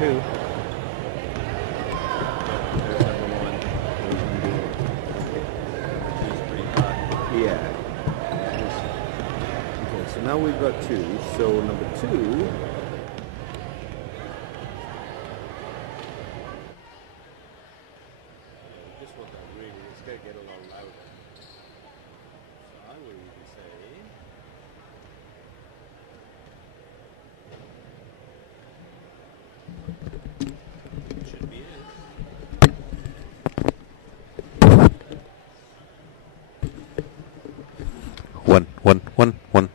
2. There's number 1. He's pretty hot. Yeah. Okay, so now we've got 2. So number 2. This one really is going to get a lot louder. So I will even say. Should be it. 1 1 1 1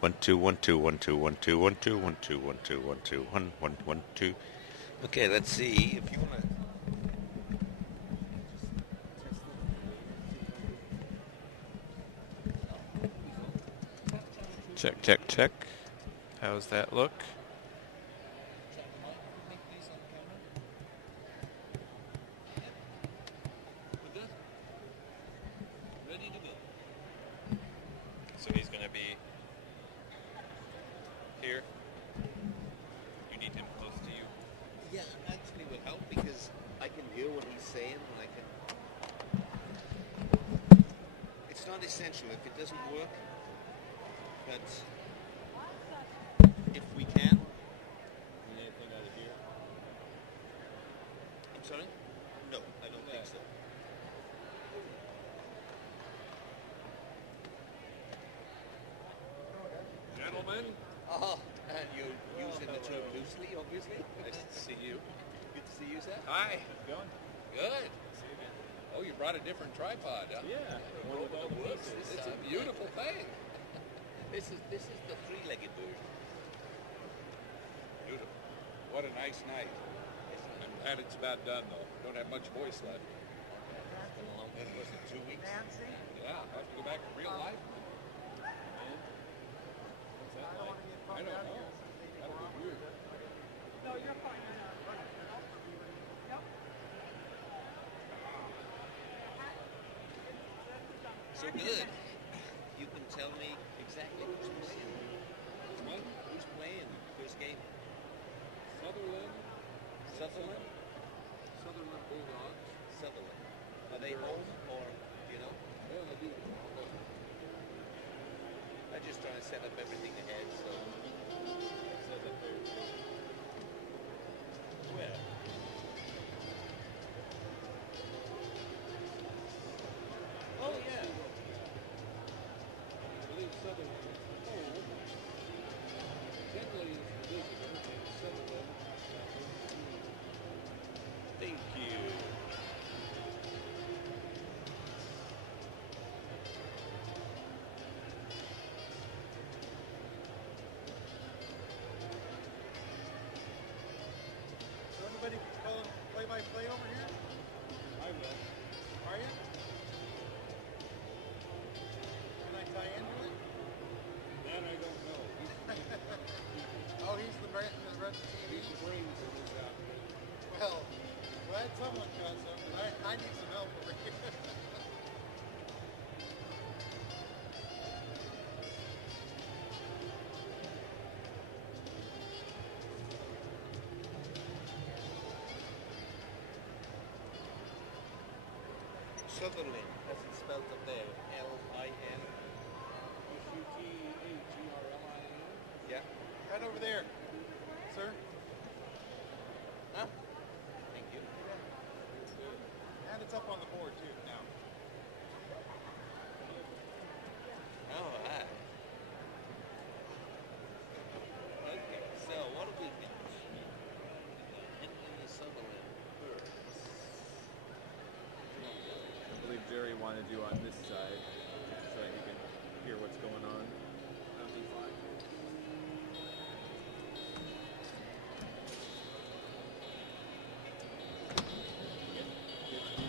1 2 1 2 1 2 1 2 1 2 1 2 1 2 1 2 1 1 1 2. Okay, let's see if you want to. Check, check, check. How's that look? So he's going to be here. You need him close to you. Yeah, actually would help because I can hear what he's saying and I can... It's not essential if it doesn't work, but if we can... Anything out of here? I'm sorry? No, I don't think so. Gentlemen. Oh, and you're using the term loosely, obviously. Nice to see you. Good to see you, sir. Hi. How's it going? Good. See you again. Oh, you brought a different tripod, huh? Yeah. One with all the pieces. It's a beautiful thing. This is the three-legged bird. Beautiful. What a nice night. I'm glad it's about done, though. Don't have much voice left. It's been a long time. Was it 2 weeks? Yeah, I'll have to go back to real life. What's that like? I don't know. That'll be weird. No, you're fine. Yep. So good. You can tell me exactly who's playing. What? Who's playing first game? Sutherlin. Sutherlin? Sutherlin Bulldogs. Sutherlin. Are they home or, you know? Yeah, they do. I'm just trying to set up everything ahead, so... Where? Oh, yeah. I believe Sutherlin is home. Henley is the visitor, and Sutherlin. Thank you. So anybody calling play-by-play over here? I will. Are you? Can I tie into it? That I don't know. Oh, he's the brains of the TV? He's the brains of this outfit. Well, glad someone got some, but I need some help over here. Sutherlin, as it's spelled up there. L-I-N. Sutherlin. Yeah. Right over there, sir. Huh? Thank you. And it's up on the board, too, now. All right. Okay, so what have we got? Henley Sutherlin first. I believe Jerry wanted you on this side so that you can hear what's going on. That'll be fine. Get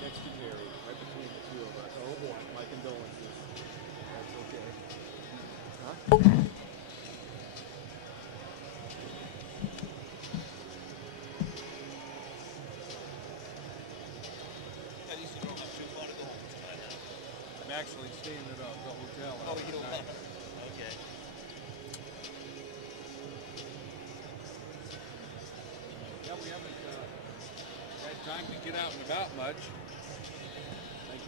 next to Jerry, right between the two of us. Oh boy, my condolences. That's okay. Huh? At least you don't have too far to go home tonight now. I'm actually staying at the hotel. Oh, you don't have it. Okay. Yeah, we have time to get out and about much. Thank you.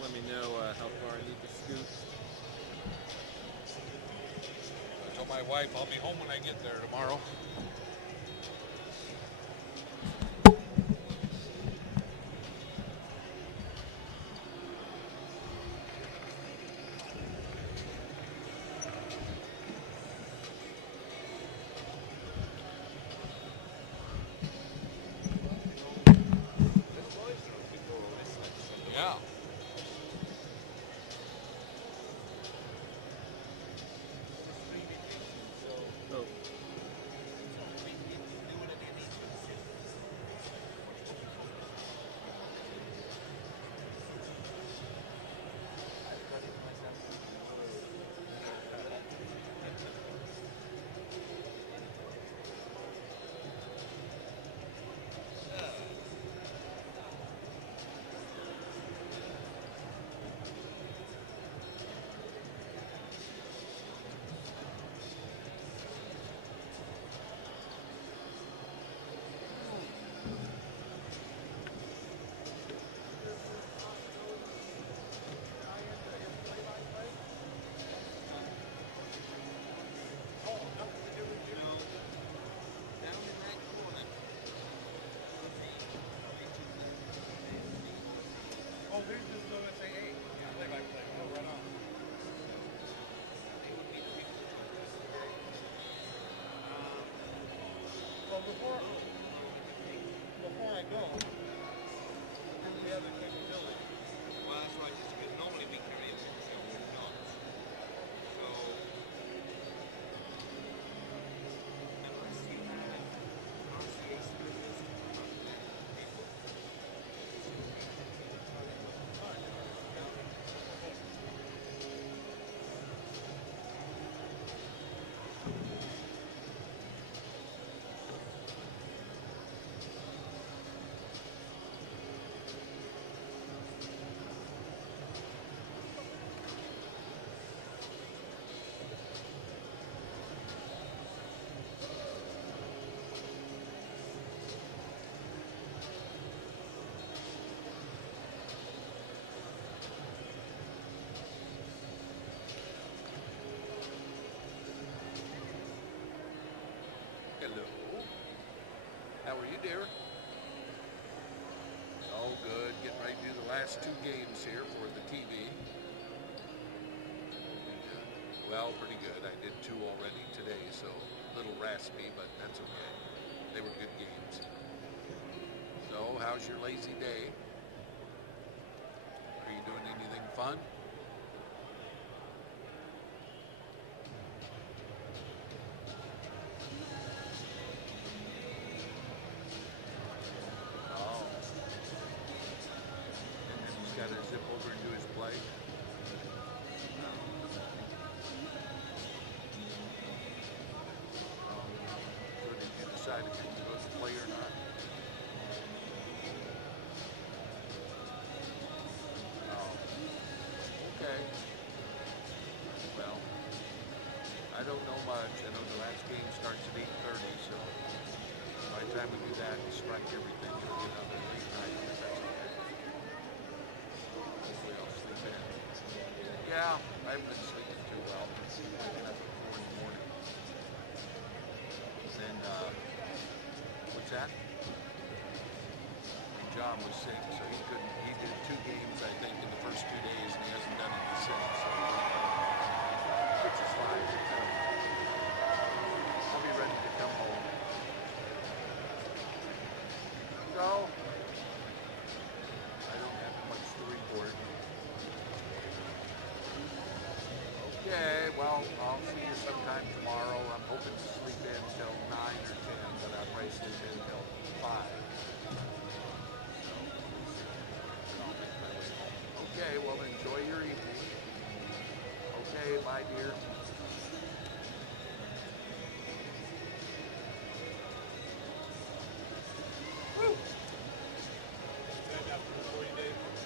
Let me know how far I need to scoot. I told my wife I'll be home when I get there tomorrow. Yeah. Oh. Oh, there's this OSAA. Play-by-play. Oh, right on. Well, before I go, do we have the capability? Well, that's right. Just because normally we carry a picture, we're not. So, unless you have RCA service, Hello. How are you, dear? Oh, good. Getting ready to do the last 2 games here for the TV. Well, pretty good. I did 2 already today, so a little raspy, but that's okay. They were good games. So, how's your lazy day? Are you doing anything fun? Oh. And then he's got to zip over and do his play. So did you decide if you're going to play or not? Oh. Okay. Well, I don't know much. I know the last game starts at 8:30, so by the time we do that and strike everything, it'll be another late night, but that's okay. Hopefully I'll sleep in. Yeah, I haven't been sleeping too well. Waking up at 4 in the morning. Then, what's that? And John was sick, so he couldn't. He did 2 games, I think, in the first 2 days, and he hasn't done it since. So, which is fine. I'll be ready to come home. So, I don't have much to report. Okay, well, I'll see you sometime tomorrow. I'm hoping to sleep in till 9 or 10, but I'll probably sleep in till 5. So, then I'll make my way home. Okay, well, enjoy your evening. Okay, bye, dear. Woo!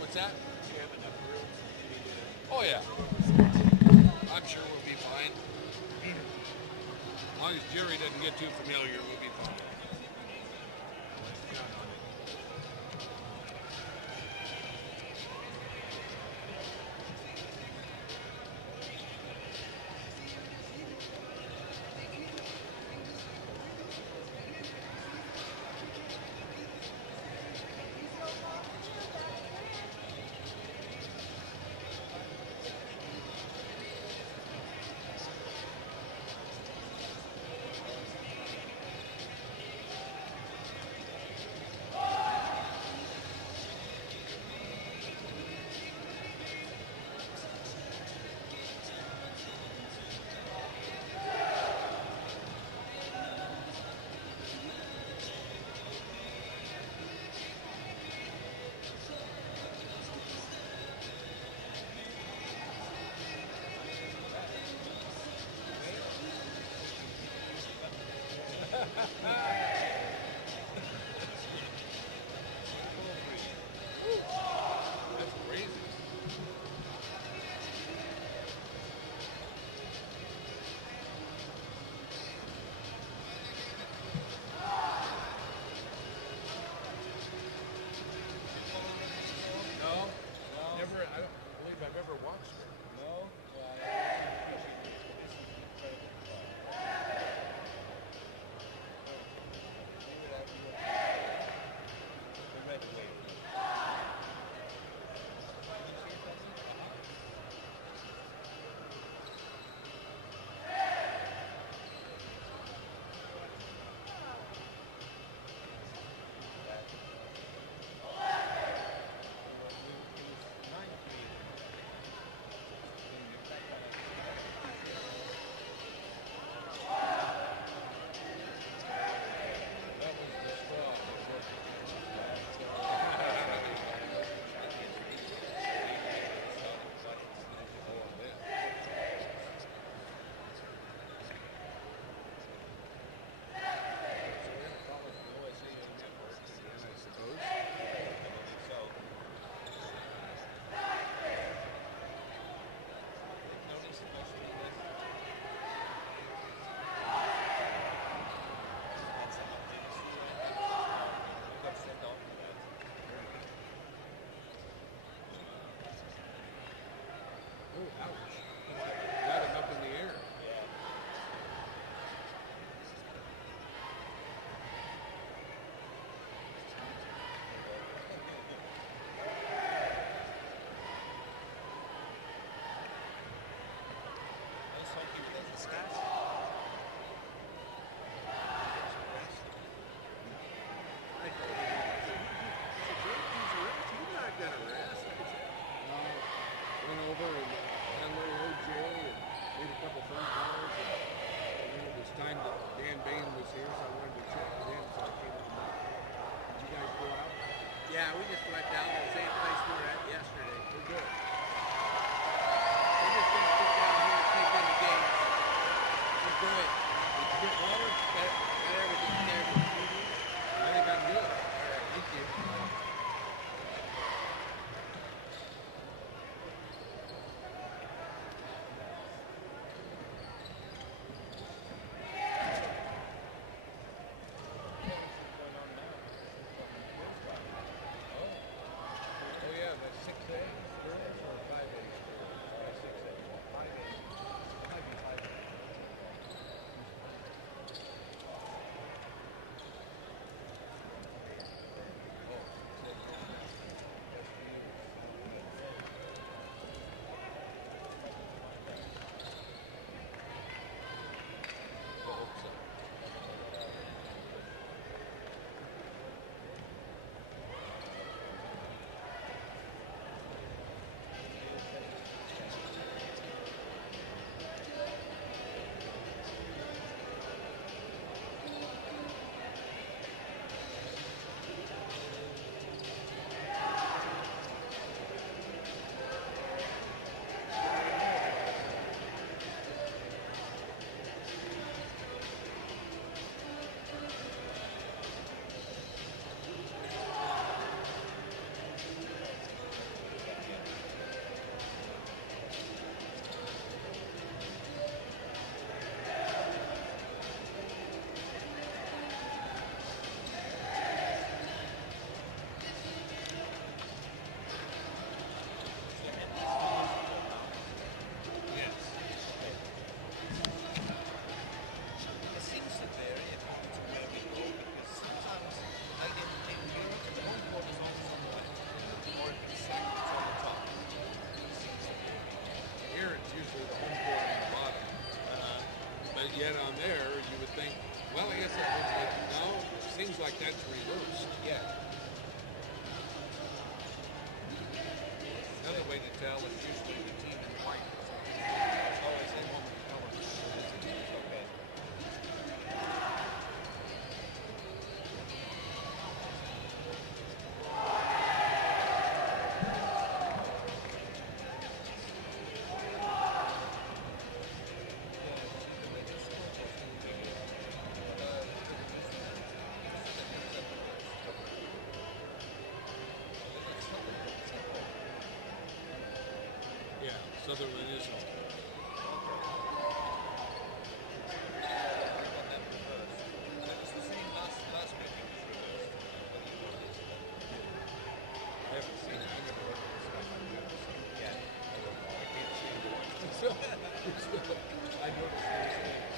What's that? Do you have enough room? Oh, yeah. I'm sure we'll be fine. long as Jerry doesn't get too familiar, we'll be fine. Count on it. That's crazy. No, never. I don't believe I've ever watched her. No? Yet on there, you would think, well, I guess that looks like, no, it seems like that's reversed. Yeah. Another way to tell is usually the team in white. Oh, I see one with the color. Okay. Yeah, Sutherlin is on. I haven't seen it. I never heard of this stuff. I've never seen it. Yeah. I can't see the one. I noticed those things.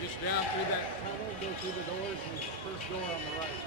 Just down through that tunnel, go through the doors, and first door on the right.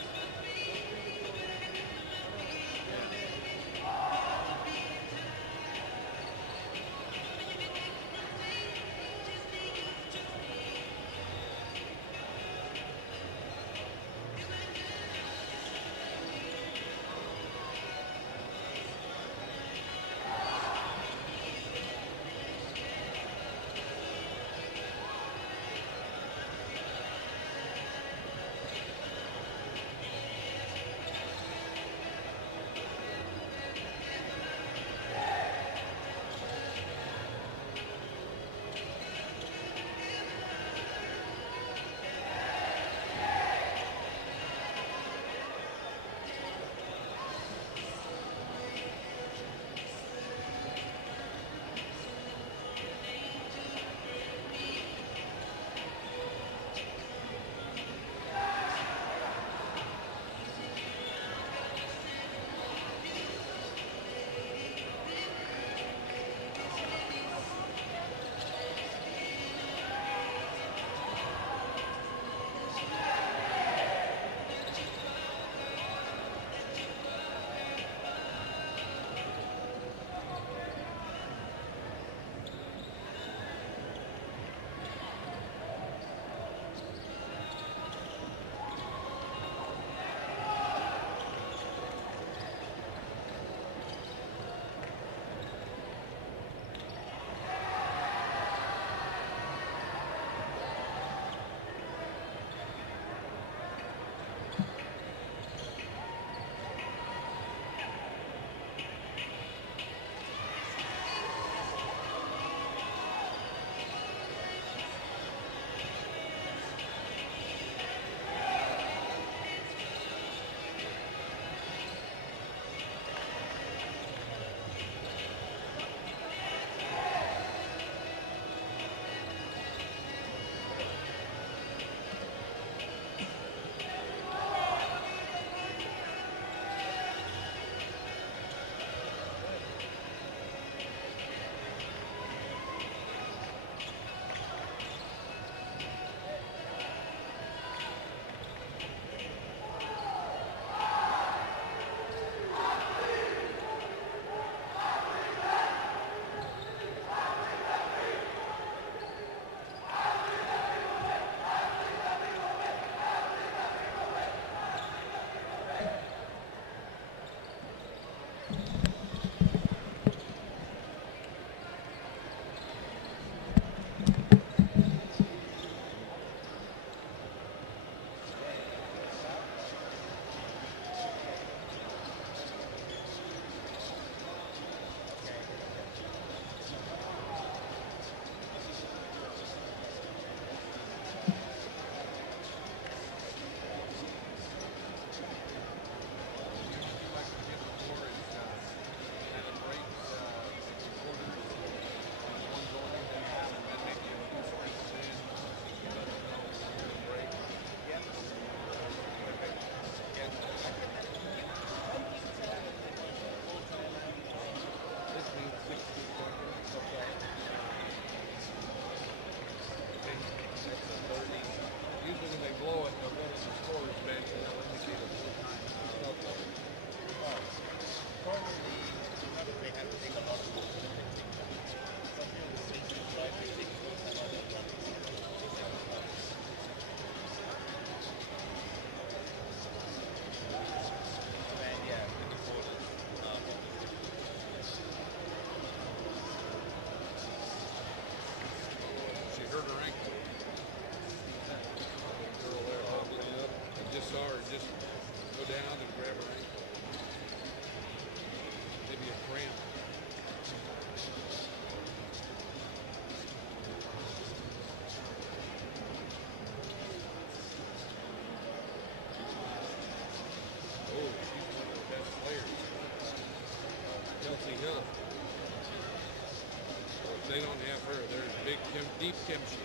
kimchi.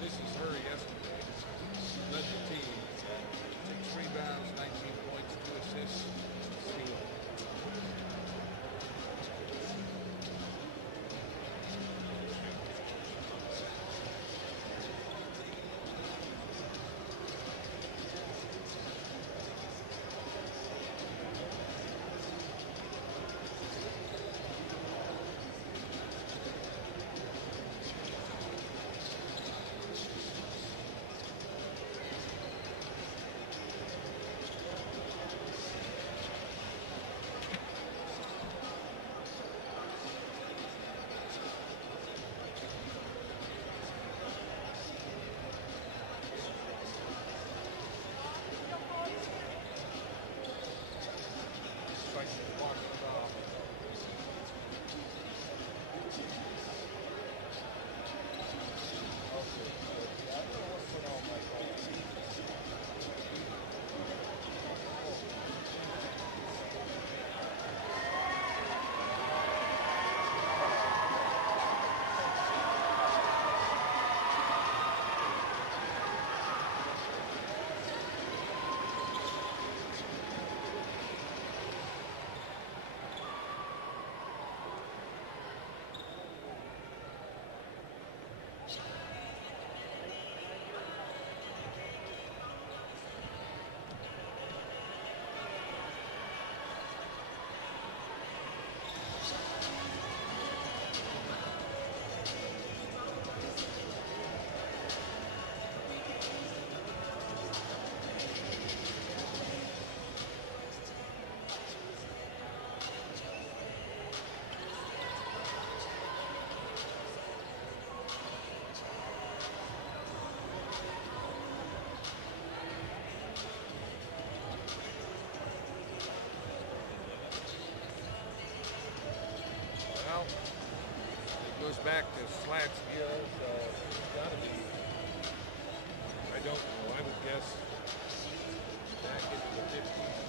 This is her yesterday. Led the team. 6 rebounds, 19 points, 2 assists, steal. Well, it goes back to slats. It's got to be. I don't know. I would guess back into the 50s.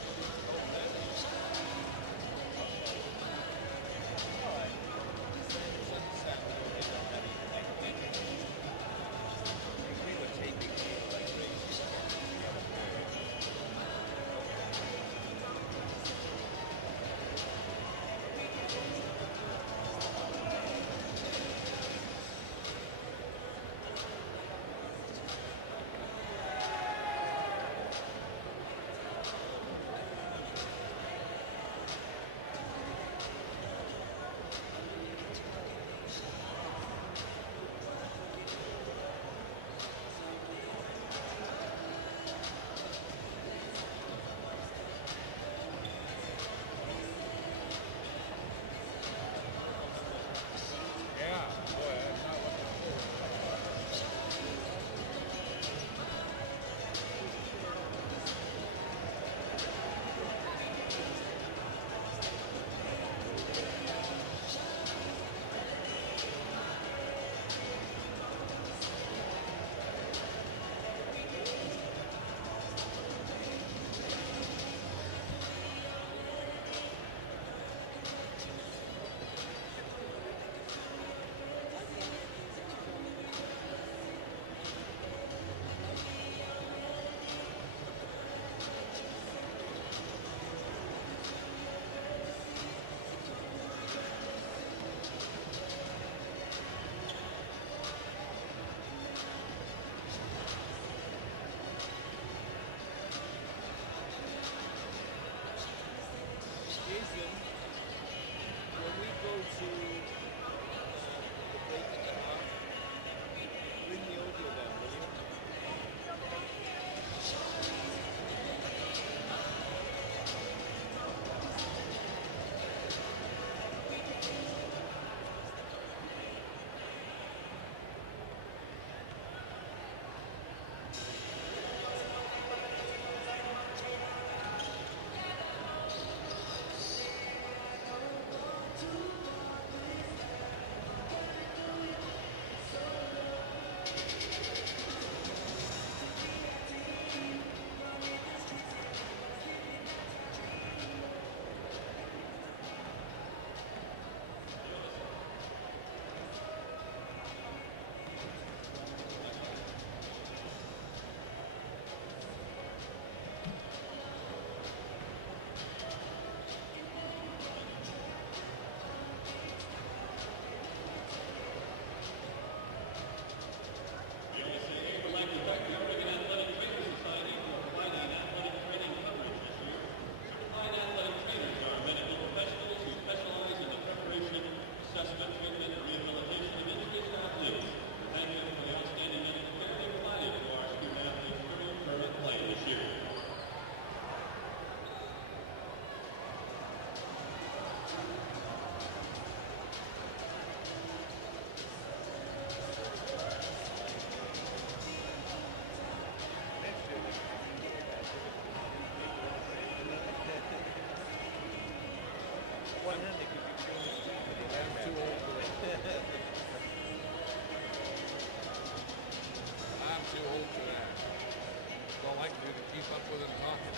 Well, then they could be doing the team with the I'm too old for that. I'm too old for that. That's all I can do to keep up with them talking.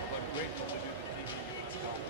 Well, I'm grateful to do the TV talk.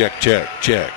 Check, check, check.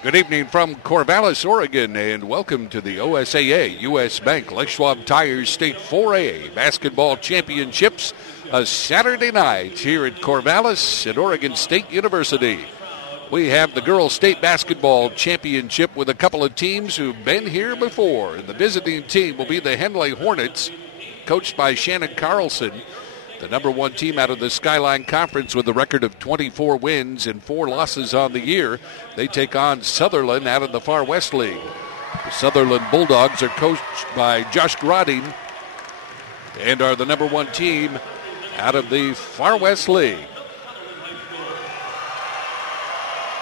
Good evening from Corvallis, Oregon, and welcome to the OSAA U.S. Bank Les Schwab Tires State 4A Basketball Championships, a Saturday night here at Corvallis at Oregon State University. We have the Girls State Basketball Championship with a couple of teams who've been here before. And the visiting team will be the Henley Hornets, coached by Shannon Carlson, the number one team out of the Skyline Conference with a record of 24 wins and 4 losses on the year. They take on Sutherlin out of the Far West League. The Sutherlin Bulldogs are coached by Josh Groding and are the number one team out of the Far West League.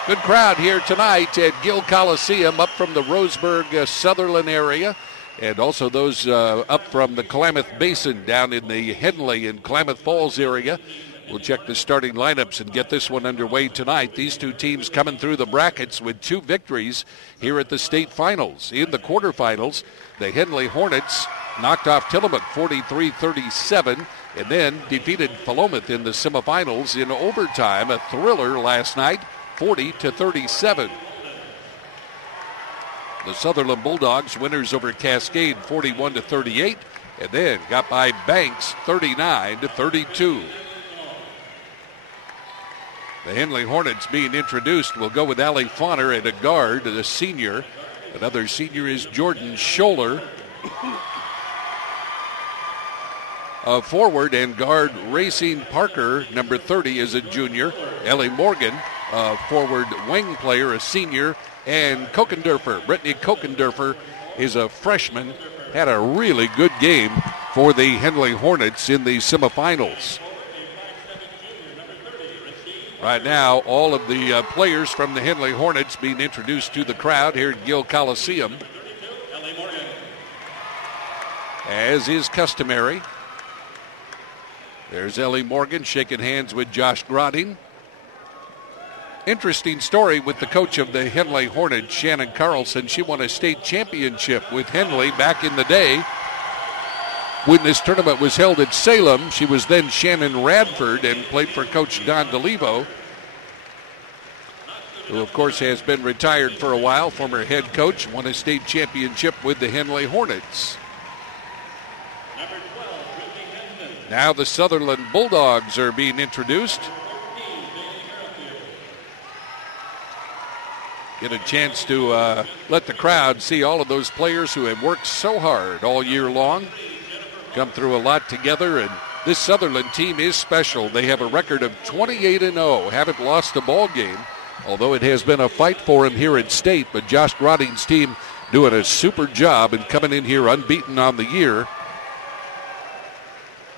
Good crowd here tonight at Gill Coliseum, up from the Roseburg, Sutherlin area. And also those up from the Klamath Basin down in the Henley and Klamath Falls area. We'll check the starting lineups and get this one underway tonight. These two teams coming through the brackets with 2 victories here at the state finals. In the quarterfinals, the Henley Hornets knocked off Tillamook 43-37 and then defeated Philomath in the semifinals in overtime. A thriller last night, 40-37. The Sutherlin Bulldogs winners over Cascade 41-38 and then got by Banks 39-32. The Henley Hornets being introduced will go with Allie Fauner at a guard, a senior. Another senior is Jordan Scholler. A forward and guard Racine Parker, number 30, is a junior. Ellie Morgan, a forward wing player, a senior. And Brittany Kokendorfer, is a freshman. Had a really good game for the Henley Hornets in the semifinals. Right now, all of the players from the Henley Hornets being introduced to the crowd here at Gill Coliseum. As is customary. There's Ellie Morgan shaking hands with Josh Groding. Interesting story with the coach of the Henley Hornets, Shannon Carlson. She won a state championship with Henley back in the day when this tournament was held at Salem. She was then Shannon Radford and played for Coach Don DeLevo, who of course has been retired for a while, former head coach, won a state championship with the Henley Hornets. Now the Sutherlin Bulldogs are being introduced. Get a chance to let the crowd see all of those players who have worked so hard all year long, come through a lot together, and this Sutherlin team is special. They have a record of 28-0, haven't lost a ball game, although it has been a fight for them here at state, but Josh Groding's team doing a super job and coming in here unbeaten on the year.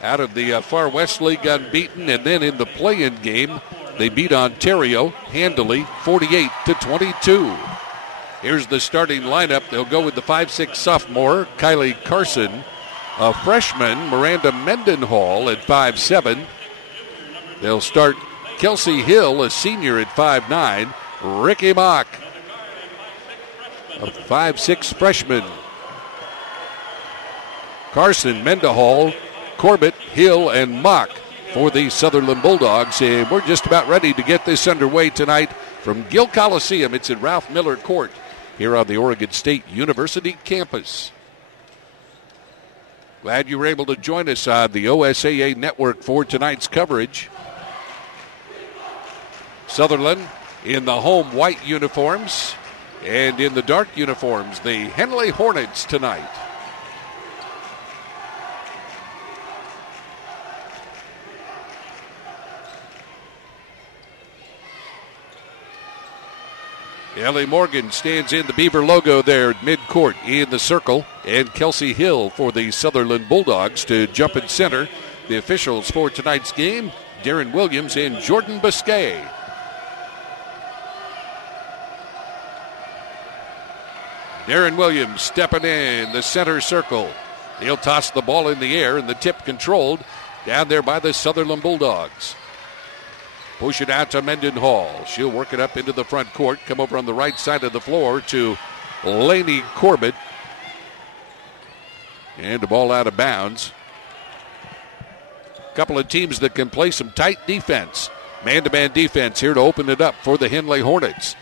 Out of the Far West League unbeaten, and then in the play-in game, they beat Ontario handily, 48-22. Here's the starting lineup. They'll go with the 5'6" sophomore, Kylie Carson. A freshman, Miranda Mendenhall at 5'7". They'll start Kelsey Hill, a senior at 5'9". Ricky Mock, a 5'6" freshman. Carson, Mendenhall, Corbett, Hill, and Mock for the Sutherlin Bulldogs. And we're just about ready to get this underway tonight from Gill Coliseum. It's at Ralph Miller Court here on the Oregon State University campus. Glad you were able to join us on the OSAA network for tonight's coverage. Sutherlin in the home white uniforms, and in the dark uniforms, the Henley Hornets tonight. Ellie Morgan stands in the Beaver logo there at midcourt in the circle. And Kelsey Hill for the Sutherlin Bulldogs to jump in center. The officials for tonight's game, Darren Williams and Jordan Biscay. Darren Williams stepping in the center circle. He'll toss the ball in the air, and the tip controlled down there by the Sutherlin Bulldogs. Push it out to Mendenhall. She'll work it up into the front court. Come over on the right side of the floor to Lainey Corbett. And the ball out of bounds. A couple of teams that can play some tight defense. Man-to-man defense here to open it up for the Henley Hornets.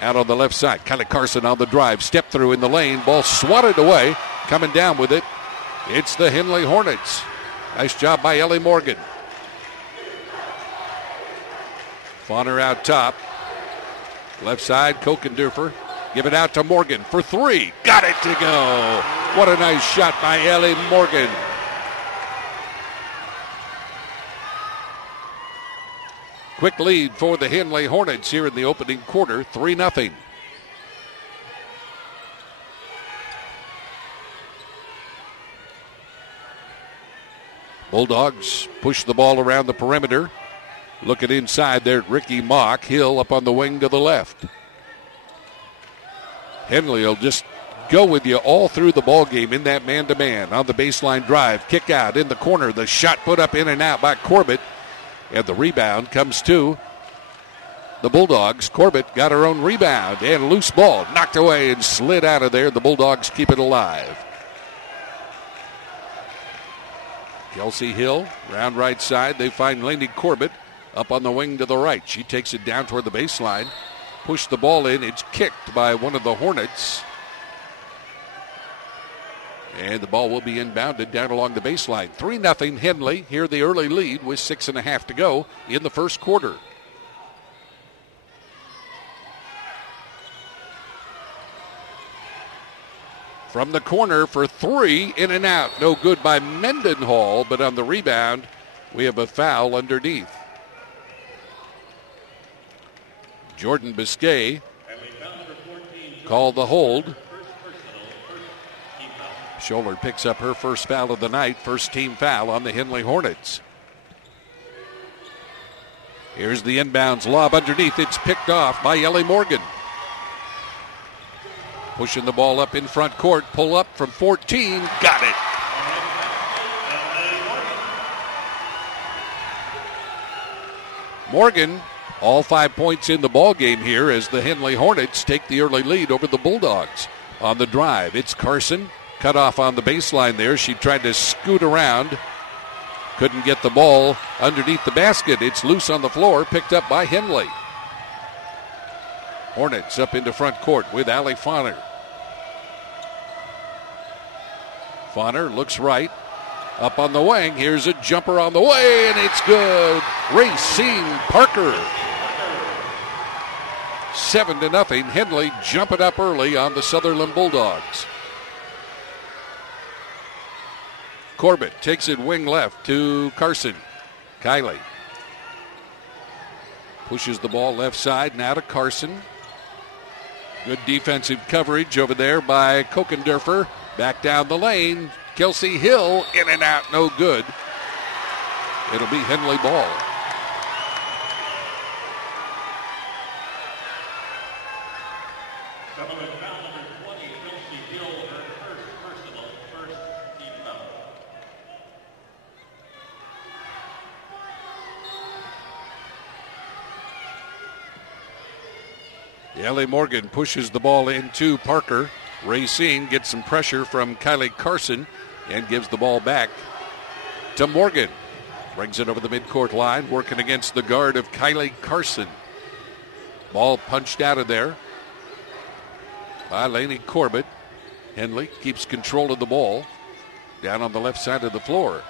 Out on the left side, Kylie Carson on the drive. Step through in the lane. Ball swatted away. Coming down with it, it's the Henley Hornets. Nice job by Ellie Morgan. Fauner out top. Left side, Kokendorfer. Give it out to Morgan for three. Got it to go. What a nice shot by Ellie Morgan. Quick lead for the Henley Hornets here in the opening quarter, 3-0. Bulldogs push the ball around the perimeter. Looking inside there, Ricky Mock. Hill up on the wing to the left. Henley will just go with you all through the ball game in that man-to-man. On the baseline drive, kick out in the corner. The shot put up in and out by Corbett. And the rebound comes to the Bulldogs. Corbett got her own rebound and loose ball. Knocked away and slid out of there. The Bulldogs keep it alive. Kelsey Hill, round right side. They find Lainey Corbett up on the wing to the right. She takes it down toward the baseline. Push the ball in. It's kicked by one of the Hornets. And the ball will be inbounded down along the baseline. 3-0 Henley. Here the early lead with 6.5 to go in the first quarter. From the corner for three, in and out. No good by Mendenhall, but on the rebound, we have a foul underneath. Jordan Biscay called the hold. Scholler picks up her first foul of the night, first team foul on the Henley Hornets. Here's the inbounds lob underneath. It's picked off by Ellie Morgan. Pushing the ball up in front court. Pull up from 14. Got it. Morgan, all 5 points in the ball game here as the Henley Hornets take the early lead over the Bulldogs. On the drive, it's Carson. Cut off on the baseline there. She tried to scoot around. Couldn't get the ball underneath the basket. It's loose on the floor, picked up by Henley. Hornets up into front court with Allie Fauner. Fauner looks right. Up on the wing. Here's a jumper on the way, and it's good. Racine Parker. 7-0. Henley jumping up early on the Sutherlin Bulldogs. Corbett takes it wing left to Carson. Kylie pushes the ball left side, now to Carson. Good defensive coverage over there by Kokendorfer. Back down the lane. Kelsey Hill in and out, no good. It'll be Henley ball. Ellie Morgan pushes the ball into Parker. Racine gets some pressure from Kylie Carson and gives the ball back to Morgan. Brings it over the midcourt line, working against the guard of Kylie Carson. Ball punched out of there by Lainey Corbett. Henley keeps control of the ball down on the left side of the floor.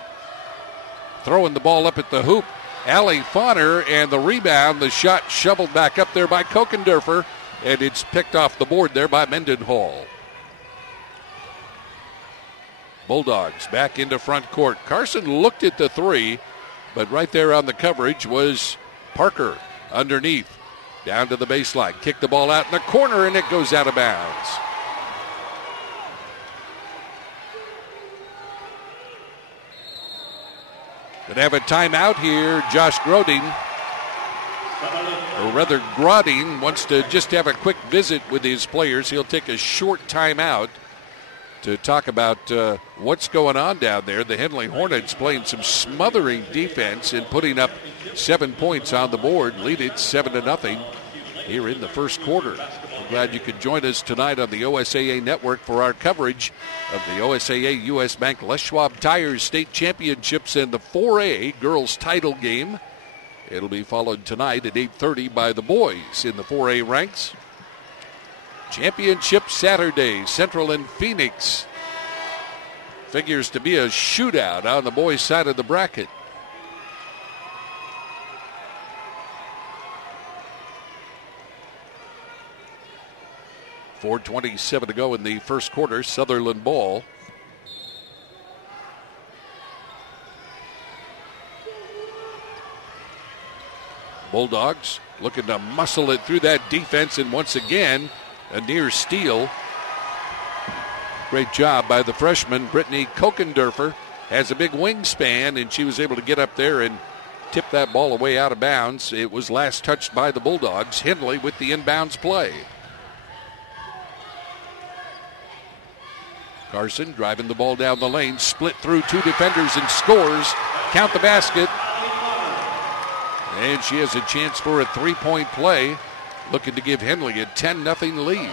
Throwing the ball up at the hoop. Allie Fauner, and the rebound, the shot shoveled back up there by Kokendorfer, and it's picked off the board there by Mendenhall. Bulldogs back into front court. Carson looked at the three, but right there on the coverage was Parker underneath. Down to the baseline. Kick the ball out in the corner, and it goes out of bounds. Gonna have a timeout here. Josh Groding, or rather Groding, wants to just have a quick visit with his players. He'll take a short timeout to talk about what's going on down there. The Henley Hornets playing some smothering defense and putting up 7 points on the board. Lead it 7-0 here in the first quarter. We're glad you could join us tonight on the OSAA Network for our coverage of the OSAA U.S. Bank Les Schwab Tires State Championships and the 4A girls title game. It'll be followed tonight at 8:30 by the boys in the 4A ranks. Championship Saturday, Central and Phoenix. Figures to be a shootout on the boys' side of the bracket. .427 to go in the first quarter. Sutherlin ball. Bulldogs looking to muscle it through that defense, and once again, a near steal. Great job by the freshman, Brittany Kokendorfer. Has a big wingspan, and she was able to get up there and tip that ball away out of bounds. It was last touched by the Bulldogs. Henley with the inbounds play. Carson driving the ball down the lane, split through two defenders and scores. Count the basket. And she has a chance for a three-point play, looking to give Henley a 10-0 lead.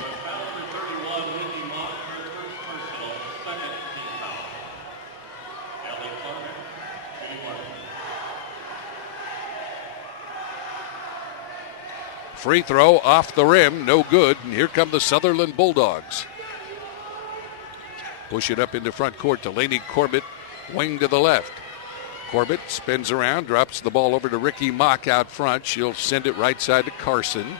Free throw off the rim, no good, and here come the Sutherlin Bulldogs. Push it up into front court to Lainey Corbett, wing to the left. Corbett spins around, drops the ball over to Ricky Mock out front. She'll send it right side to Carson.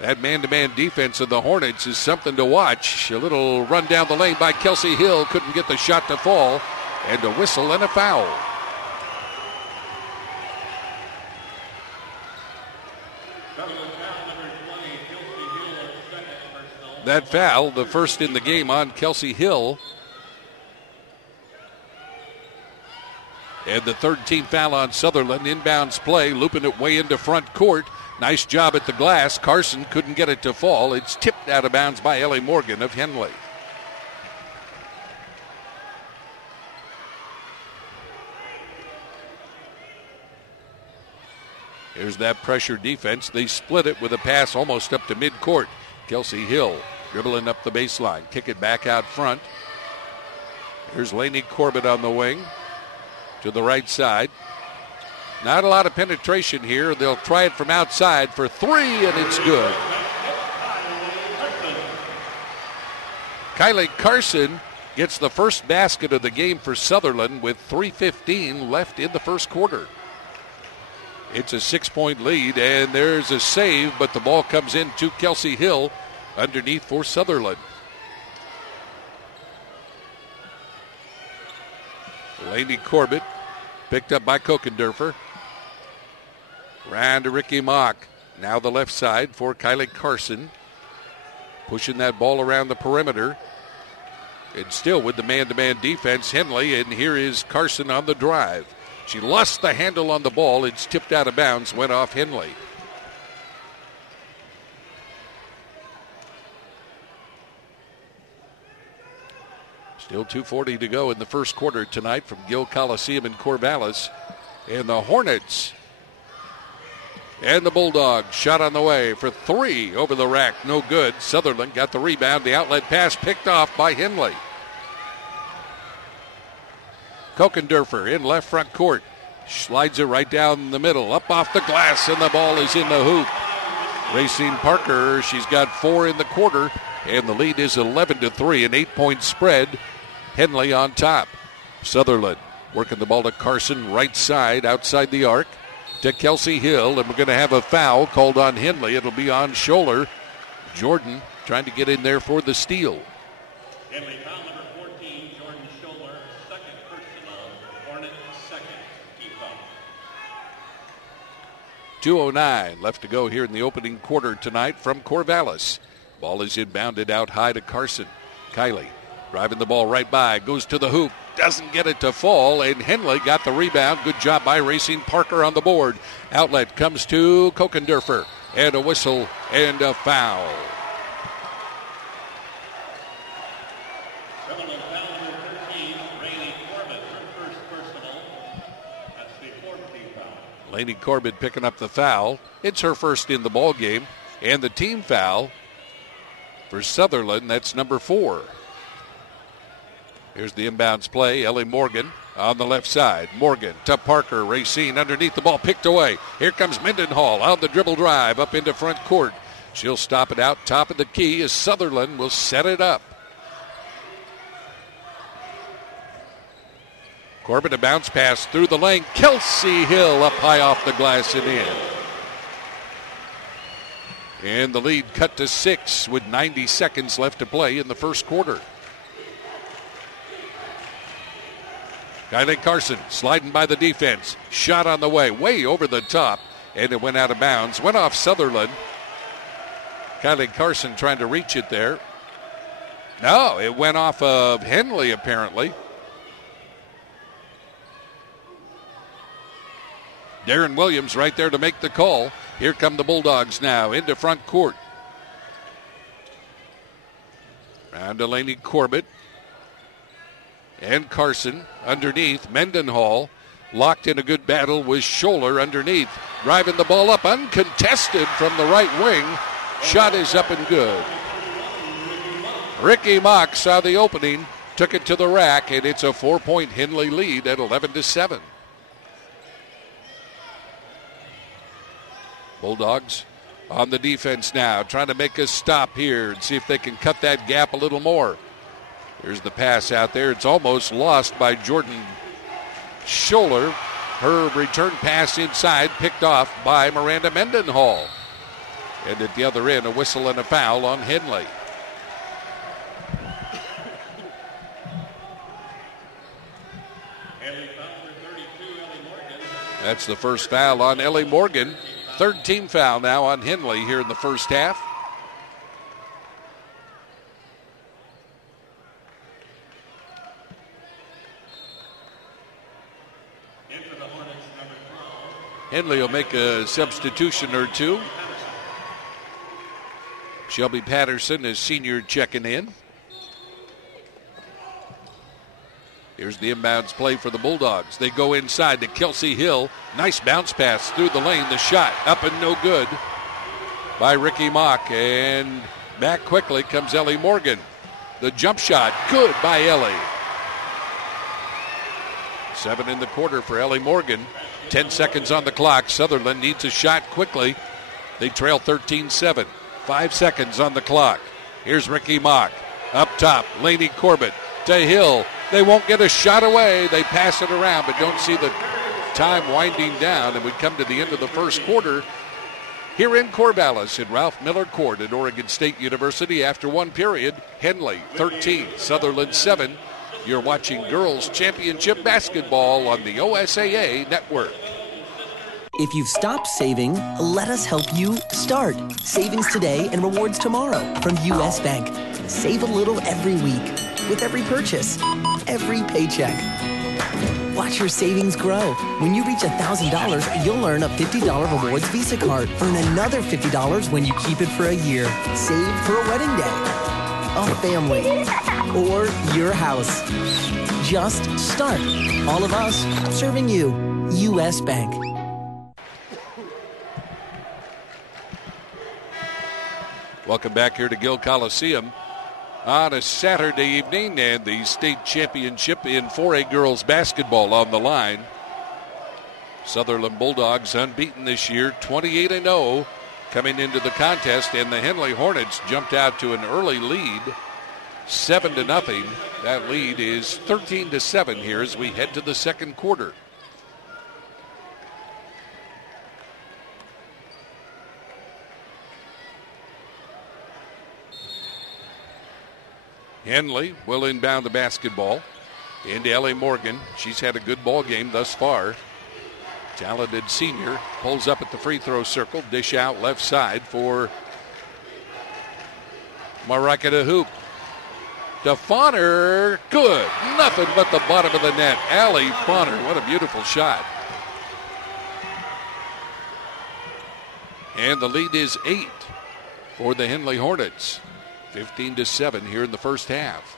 That man-to-man defense of the Hornets is something to watch. A little run down the lane by Kelsey Hill. Couldn't get the shot to fall. And a whistle and a foul. That foul, the first in the game on Kelsey Hill. And the third team foul on Sutherlin. Inbounds play, looping it way into front court. Nice job at the glass. Carson couldn't get it to fall. It's tipped out of bounds by Ellie Morgan of Henley. Here's that pressure defense. They split it with a pass almost up to midcourt. Kelsey Hill dribbling up the baseline. Kick it back out front. Here's Lainey Corbett on the wing to the right side. Not a lot of penetration here. They'll try it from outside for three, and it's good. Kylie Carson gets the first basket of the game for Sutherlin with 3:15 left in the first quarter. It's a 6-point lead, and there's a save, but the ball comes in to Kelsey Hill underneath for Sutherlin. Lainey Corbett picked up by Kokendorfer. Round to Ricky Mock. Now the left side for Kylie Carson. Pushing that ball around the perimeter. And still with the man-to-man defense, Henley, and here is Carson on the drive. She lost the handle on the ball. It's tipped out of bounds, went off Henley. Still 2:40 to go in the first quarter tonight from Gill, Coliseum in Corvallis. And the Hornets and the Bulldogs shot on the way for three over the rack. No good. Sutherlin got the rebound. The outlet pass picked off by Henley. Kokendorfer in left front court. Slides it right down the middle. Up off the glass, and the ball is in the hoop. Racine Parker, she's got 4 in the quarter, and the lead is 11-3, an 8-point spread. Henley on top. Sutherlin working the ball to Carson, right side, outside the arc, to Kelsey Hill, and we're going to have a foul called on Henley. It'll be on Scholler. Jordan trying to get in there for the steal. Henley foul number 14, Jordan Scholler, second personal, Hornet second team foul. 2:09 left to go here in the opening quarter tonight from Corvallis. Ball is inbounded out high to Carson. Kylie driving the ball right by, goes to the hoop, doesn't get it to fall, and Henley got the rebound. Good job by Racine Parker on the board. Outlet comes to Kokendorfer, and a whistle and a foul. Sutherlin foul number 13, Lainey Corbett, her first personal. That's the fourth team foul. Lainey Corbett picking up the foul. It's her first in the ball game, and the team foul for Sutherlin, that's number 4. Here's the inbounds play. Ellie Morgan on the left side. Morgan to Parker. Racine underneath, the ball picked away. Here comes Mendenhall on the dribble drive up into front court. She'll stop it out top of the key as Sutherlin will set it up. Corbett, a bounce pass through the lane. Kelsey Hill up high off the glass and in. And the lead cut to 6 with 90 seconds left to play in the first quarter. Kylie Carson sliding by the defense. Shot on the way over the top, and it went out of bounds. Went off Sutherlin. Kylie Carson trying to reach it there. No, it went off of Henley apparently. Darren Williams right there to make the call. Here come the Bulldogs now into front court. Round to Laney Corbett. And Carson underneath. Mendenhall locked in a good battle with Scholler underneath. Driving the ball up uncontested from the right wing. Shot is up and good. Ricky Mock saw the opening, took it to the rack, and it's a 4-point Henley lead at 11-7. Bulldogs on the defense now, trying to make a stop here and see if they can cut that gap a little more. There's the pass out there. It's almost lost by Jordan Scholler. Her return pass inside picked off by Miranda Mendenhall. And at the other end, a whistle and a foul on Henley. That's the first foul on Ellie Morgan. Third team foul now on Henley here in the first half. Henley will make a substitution or two. Shelby Patterson is senior checking in. Here's the inbounds play for the Bulldogs. They go inside to Kelsey Hill. Nice bounce pass through the lane. The shot up and no good by Ricky Mock. And back quickly comes Ellie Morgan. The jump shot, good by Ellie. 7 in the quarter for Ellie Morgan. 10 seconds on the clock. Sutherlin needs a shot quickly. They trail 13-7. 5 seconds on the clock. Here's Ricky Mock. Up top, Laney Corbett to Hill. They won't get a shot away. They pass it around, but don't see the time winding down. And we come to the end of the first quarter here in Corvallis at Ralph Miller Court at Oregon State University. After one period, Henley 13, Sutherlin 7. You're watching Girls Championship Basketball on the OSAA Network. If you've stopped saving, let us help you start. Savings today and rewards tomorrow from U.S. Bank. Save a little every week with every purchase, every paycheck. Watch your savings grow. When you reach $1,000, you'll earn a $50 rewards Visa card. Earn another $50 when you keep it for a year. Save for a wedding day, a family, or your house. Just start. All of us serving you. U.S. Bank. Welcome back here to Gill Coliseum on a Saturday evening, and the state championship in 4A girls basketball on the line. Sutherlin Bulldogs unbeaten this year, 28-0 coming into the contest, and the Henley Hornets jumped out to an early lead, 7-0. That lead is 13-7 here as we head to the second quarter. Henley will inbound the basketball into Ellie Morgan. She's had a good ball game thus far. Talented senior pulls up at the free throw circle. Dish out left side for Marika Hoop. To Fauner. Good. Nothing but the bottom of the net. Allie Fauner. What a beautiful shot. And the lead is 8 for the Henley Hornets. 15-7 here in the first half.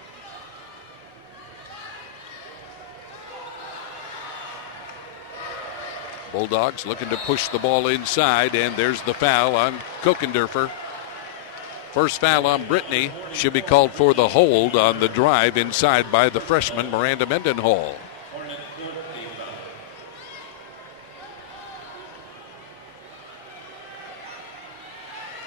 Bulldogs looking to push the ball inside, and there's the foul on Kokendorfer. First foul on Brittany. Should be called for the hold on the drive inside by the freshman Miranda Mendenhall.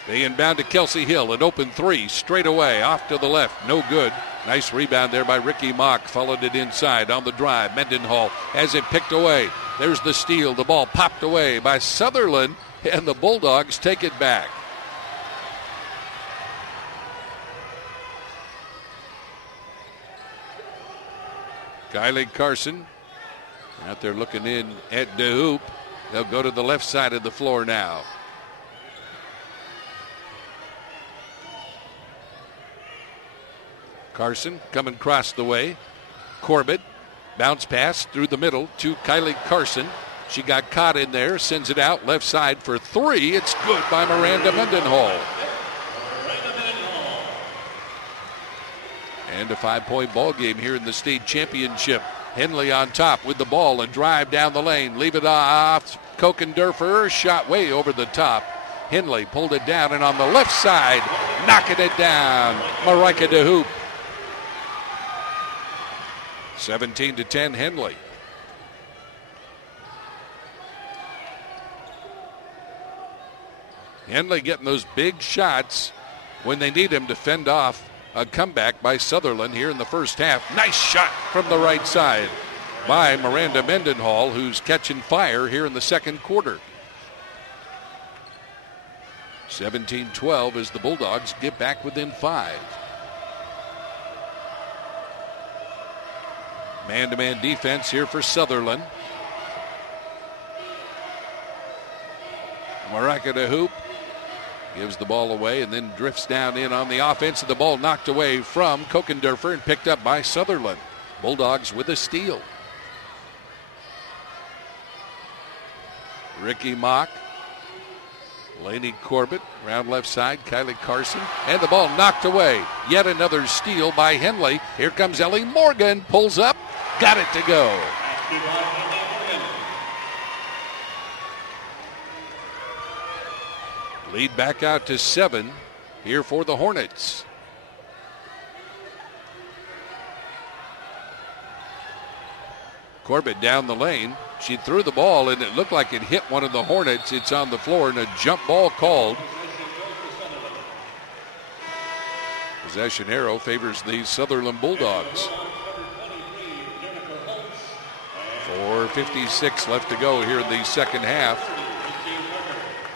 They inbound to Kelsey Hill. An open three straight away off to the left. No good. Nice rebound there by Ricky Mock. Followed it inside on the drive. Mendenhall has it picked away. There's the steal. The ball popped away by Sutherlin, and the Bulldogs take it back. Kylie Carson out there looking in at DeHoop. They'll go to the left side of the floor now. Carson coming across the way. Corbett, bounce pass through the middle to Kylie Carson. She got caught in there, sends it out left side for three. It's good by Miranda Mendenhall. And a 5-point ball game here in the state championship. Henley on top with the ball and drive down the lane. Leave it off. Kokendorfer shot way over the top. Henley pulled it down and on the left side, knocking it down. Marika DeHoop. 17-10 Henley. Henley getting those big shots when they need him to fend off a comeback by Sutherlin here in the first half. Nice shot from the right side by Miranda Mendenhall, who's catching fire here in the second quarter. 17-12 as the Bulldogs get back within 5. Man-to-man defense here for Sutherlin. Marika DeHoop gives the ball away and then drifts down in on the offense. And the ball knocked away from Kokendorfer and picked up by Sutherlin. Bulldogs with a steal. Ricky Mock. Lainey Corbett around left side. Kylie Carson. And the ball knocked away. Yet another steal by Henley. Here comes Ellie Morgan. Pulls up. Got it to go. Lead back out to 7 here for the Hornets. Corbett down the lane. She threw the ball and it looked like it hit one of the Hornets. It's on the floor and a jump ball called. Possession arrow favors the Sutherlin Bulldogs. 4:56 left to go here in the second half.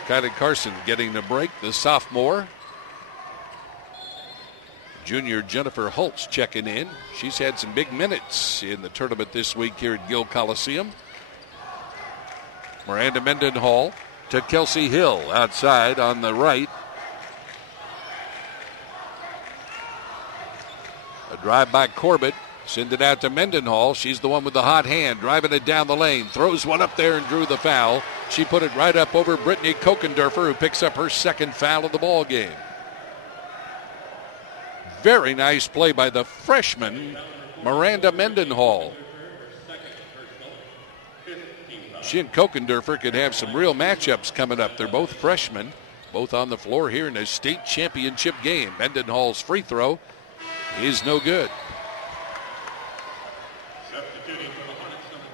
Kylie Carson getting the break, the sophomore. Junior Jennifer Holtz checking in. She's had some big minutes in the tournament this week here at Gill Coliseum. Miranda Mendenhall to Kelsey Hill outside on the right. A drive by Corbett. Send it out to Mendenhall. She's the one with the hot hand, driving it down the lane. Throws one up there and drew the foul. She put it right up over Brittany Kokendorfer, who picks up her second foul of the ball game. Very nice play by the freshman, Miranda Mendenhall. She and Kokendorfer could have some real matchups coming up. They're both freshmen, both on the floor here in a state championship game. Mendenhall's free throw is no good. Substituting for the Hornets, number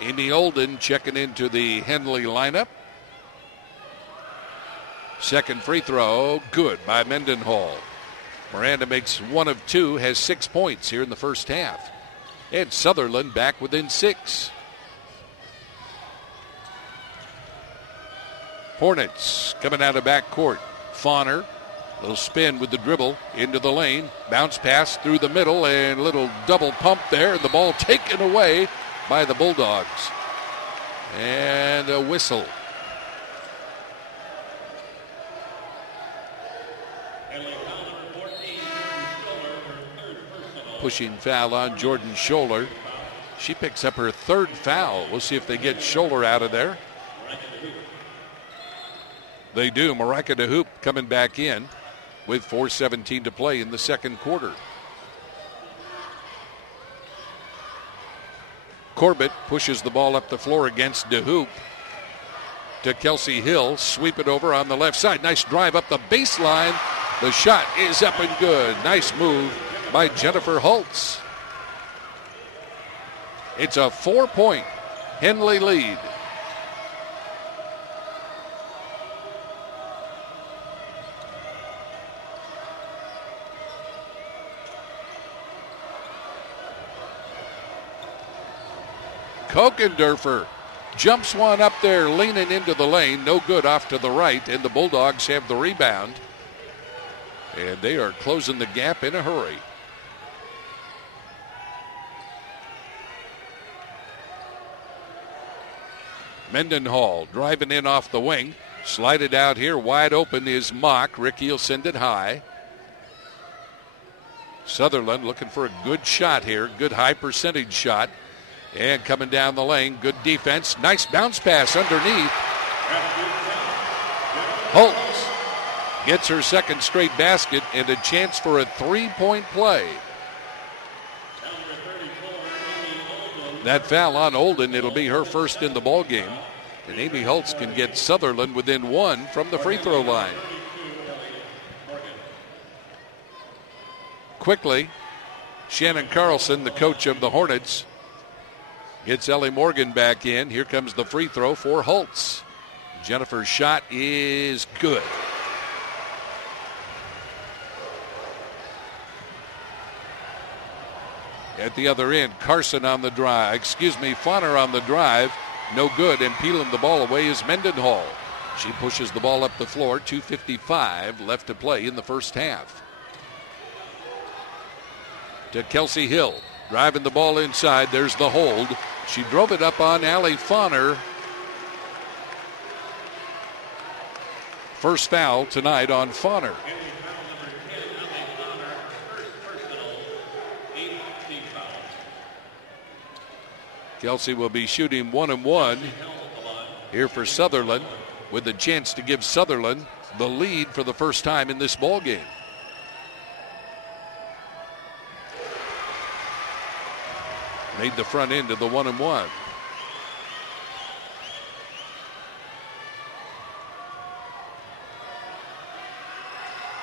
34, Amy Olden checking into the Henley lineup. Second free throw, good by Mendenhall. Miranda makes 1 of 2, has 6 points here in the first half. And Sutherlin back within 6. Hornets coming out of backcourt. Fauner, little spin with the dribble into the lane. Bounce pass through the middle and a little double pump there. And the ball taken away by the Bulldogs. And a whistle. Pushing foul on Jordan Scholler. She picks up her 3rd foul. We'll see if they get Scholler out of there. They do. Marika DeHoop coming back in with 4:17 to play in the second quarter. Corbett pushes the ball up the floor against DeHoop to Kelsey Hill. Sweep it over on the left side. Nice drive up the baseline. The shot is up and good. Nice move by Jennifer Holtz. It's a 4-point Henley lead. Kokendorfer jumps one up there, leaning into the lane. No good, off to the right, and the Bulldogs have the rebound. And they are closing the gap in a hurry. Mendenhall driving in off the wing. Slided out here, wide open is Mock. Ricky will send it high. Sutherlin looking for a good shot here, good high percentage shot. And coming down the lane, good defense. Nice bounce pass underneath. Holtz gets her second straight basket and a chance for a three-point play. That foul on Olden, it'll be her first in the ball game. And Amy Holtz can get Sutherlin within one from the free throw line. Quickly, Shannon Carlson, the coach of the Hornets, gets Ellie Morgan back in. Here comes the free throw for Holtz. Jennifer's shot is good. At the other end, Carson on the drive. Fauner on the drive. No good, and peeling the ball away is Mendenhall. She pushes the ball up the floor. 2:55 left to play in the first half. To Kelsey Hill. Driving the ball inside. There's the hold. She drove it up on Allie Fauner. First foul tonight on Fauner. Kelsey will be shooting 1-1 here for Sutherlin, with a chance to give Sutherlin the lead for the first time in this ball game. Made the front end of the 1-1.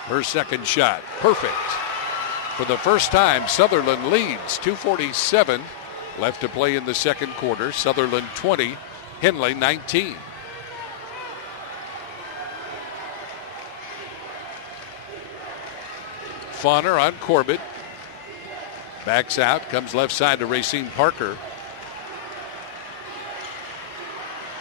Her second shot, perfect. For the first time, Sutherlin leads. 2:47 left to play in the second quarter. Sutherlin 20, Henley 19. Fauner on Corbett. Backs out, comes left side to Racine Parker.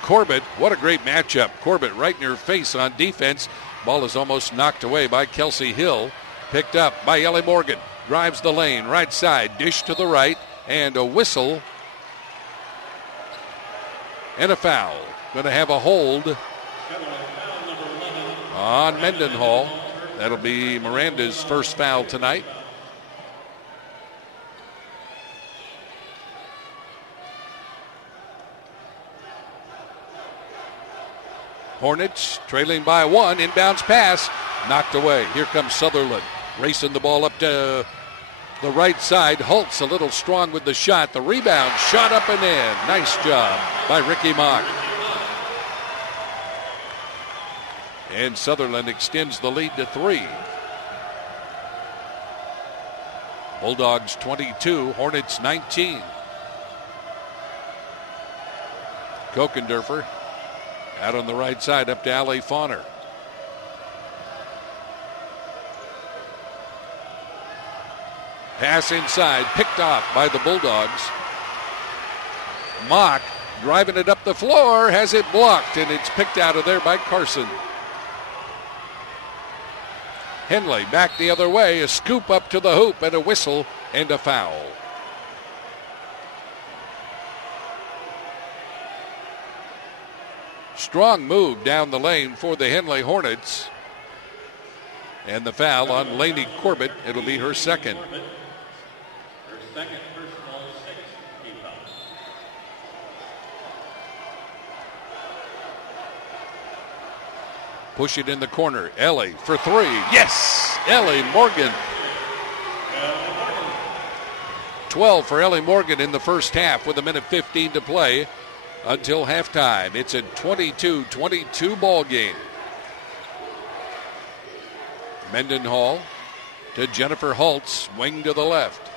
Corbett, what a great matchup. Corbett right in her face on defense. Ball is almost knocked away by Kelsey Hill. Picked up by Ellie Morgan. Drives the lane, right side, dish to the right, and a whistle. And a foul. Going to have a hold on Mendenhall. That'll be Miranda's first foul tonight. Hornets trailing by one. Inbounds pass. Knocked away. Here comes Sutherlin. Racing the ball up to the right side. Holtz a little strong with the shot. The rebound. Shot up and in. Nice job by Ricky Mock. And Sutherlin extends the lead to 3. Bulldogs 22. Hornets 19. Kokendorfer out on the right side up to Allie Fauner. Pass inside, picked off by the Bulldogs. Mock driving it up the floor, has it blocked, and it's picked out of there by Carson. Henley back the other way, a scoop up to the hoop, and a whistle and a foul. Strong move down the lane for the Henley Hornets. And the foul on Lainey Corbett. It'll be her second. Her second personal 6 team foul. Push it in the corner. Ellie for 3. Yes! Ellie Morgan. 12 for Ellie Morgan in the first half with 1:15 to play until halftime. It's a 22-22 ball game. Mendenhall to Jennifer Holtz, wing to the left.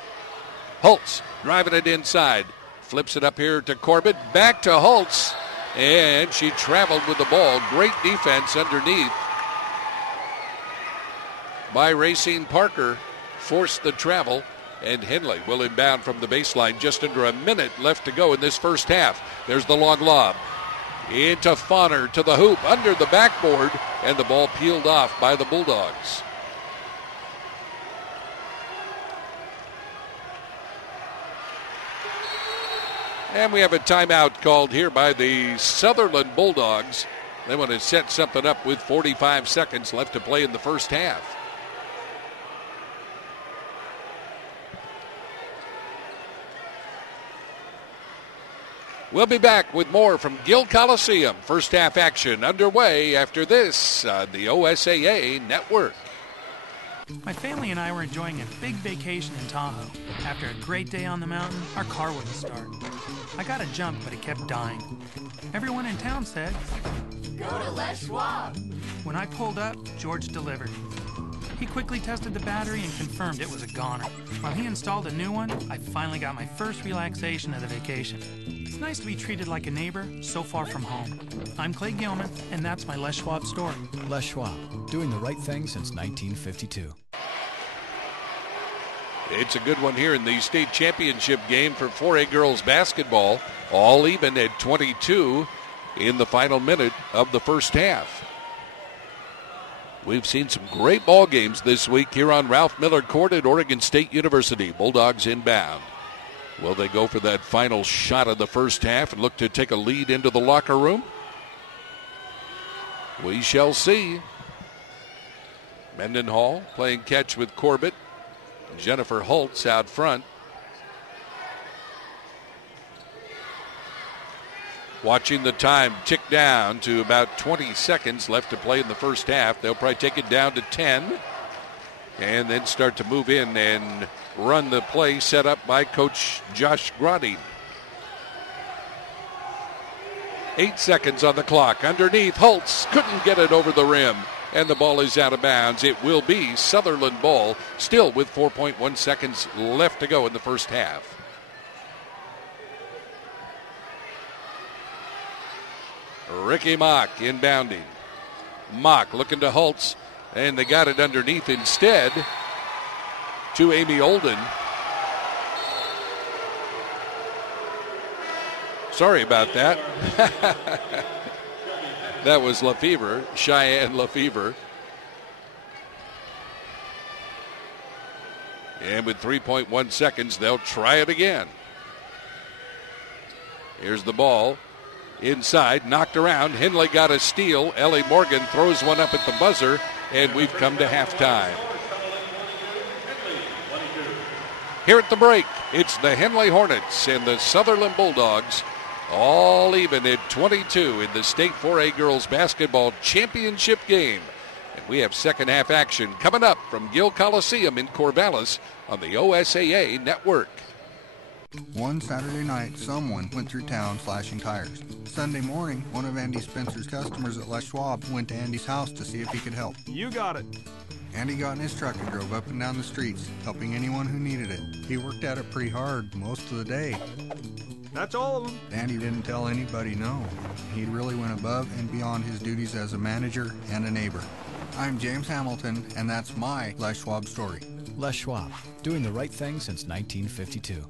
Holtz driving it inside. Flips it up here to Corbett. Back to Holtz. And she traveled with the ball. Great defense underneath by Racine Parker. Forced the travel. And Henley will inbound from the baseline. Just under a minute left to go in this first half. There's the long lob. Into Fauner to the hoop, under the backboard, and the ball peeled off by the Bulldogs. And we have a timeout called here by the Sutherlin Bulldogs. They want to set something up with 45 seconds left to play in the first half. We'll be back with more from Gill Coliseum. First half action underway after this on the OSAA Network. My family and I were enjoying a big vacation in Tahoe. After a great day on the mountain, our car wouldn't start. I got a jump, but it kept dying. Everyone in town said, "Go to Les Schwab." When I pulled up, George delivered. He quickly tested the battery and confirmed it was a goner. While he installed a new one, I finally got my first relaxation of the vacation. It's nice to be treated like a neighbor so far from home. I'm Clay Gilman, and that's my Les Schwab story. Les Schwab, doing the right thing since 1952. It's a good one here in the state championship game for 4A girls basketball. All even at 22 in the final minute of the first half. We've seen some great ball games this week here on Ralph Miller Court at Oregon State University. Bulldogs inbound. Will they go for that final shot of the first half and look to take a lead into the locker room? We shall see. Mendenhall playing catch with Corbett. Jennifer Holtz out front. Watching the time tick down to about 20 seconds left to play in the first half. They'll probably take it down to 10 and then start to move in and run the play set up by Coach Josh Grotty. 8 seconds on the clock. Underneath, Holtz couldn't get it over the rim, and the ball is out of bounds. It will be Sutherland ball, still with 4.1 seconds left to go in the first half. Ricky Mock inbounding. Mock looking to Holtz, and they got it underneath instead to Amy Olden. Sorry about that. That was Lefevre, Cheyenne Lefevre. And with 3.1 seconds, they'll try it again. Here's the ball. Inside, knocked around. Henley got a steal. Ellie Morgan throws one up at the buzzer, and we've come to halftime. Here at the break, it's the Henley Hornets and the Sutherland Bulldogs, all even at 22 in the State 4A Girls Basketball Championship game. And we have second half action coming up from Gill Coliseum in Corvallis on the OSAA Network. One Saturday night, someone went through town slashing tires. Sunday morning, one of Andy Spencer's customers at Les Schwab went to Andy's house to see if he could help. You got it. Andy got in his truck and drove up and down the streets, helping anyone who needed it. He worked at it pretty hard most of the day. That's all of them. Andy didn't tell anybody no. He really went above and beyond his duties as a manager and a neighbor. I'm James Hamilton, and that's my Les Schwab story. Les Schwab, doing the right thing since 1952.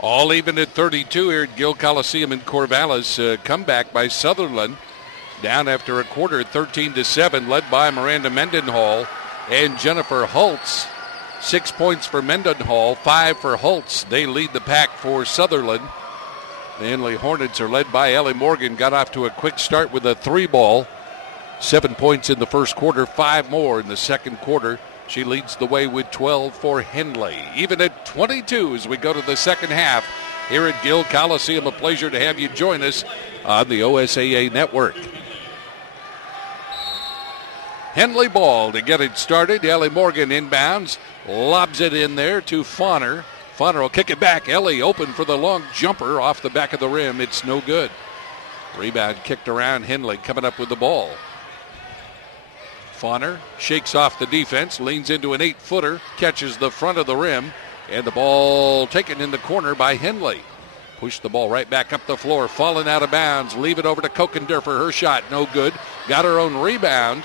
All even at 32 here at Gill Coliseum in Corvallis. Comeback by Sutherlin. Down after a quarter, 13-7, led by Miranda Mendenhall and Jennifer Holtz. 6 points for Mendenhall, 5 for Holtz. They lead the pack for Sutherlin. The Henley Hornets are led by Ellie Morgan. Got off to a quick start with a 3-ball. 7 points in the first quarter, 5 more in the second quarter. She leads the way with 12 for Henley. Even at 22 as we go to the second half here at Gill Coliseum. A pleasure to have you join us on the OSAA network. Henley ball to get it started. Ellie Morgan inbounds. Lobs it in there to Fauner. Fauner will kick it back. Ellie open for the long jumper off the back of the rim. It's no good. Rebound kicked around. Henley coming up with the ball. Fauner shakes off the defense, leans into an 8-footer, catches the front of the rim, and the ball taken in the corner by Henley. Push the ball right back up the floor, falling out of bounds. Leave it over to Kokendorfer. Her shot no good. Got her own rebound.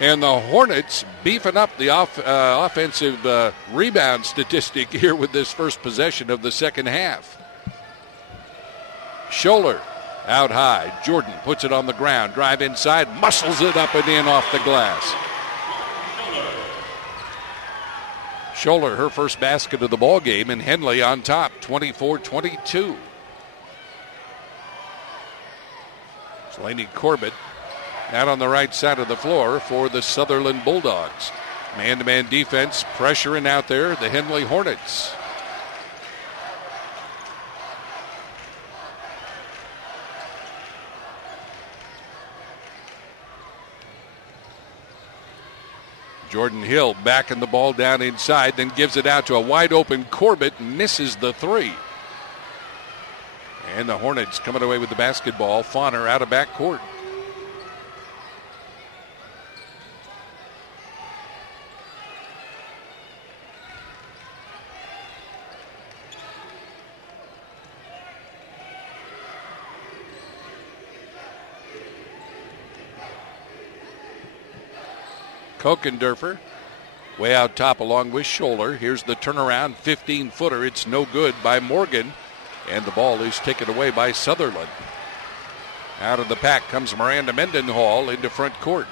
And the Hornets beefing up the offensive rebound statistic here with this first possession of the second half. Scholler out high. Jordan puts it on the ground. Drive inside. Muscles it up and in off the glass. Scholler, her first basket of the ball game, and Henley on top, 24-22. Slaney Corbett out on the right side of the floor for the Sutherlin Bulldogs. Man-to-man defense, pressuring out there the Henley Hornets. Jordan Hill backing the ball down inside, then gives it out to a wide-open Corbett, misses the three. And the Hornets coming away with the basketball. Fauner out of backcourt. Kokendorfer way out top along with Scholler. Here's the turnaround 15-footer. It's no good by Morgan. And the ball is taken away by Sutherlin. Out of the pack comes Miranda Mendenhall into front court.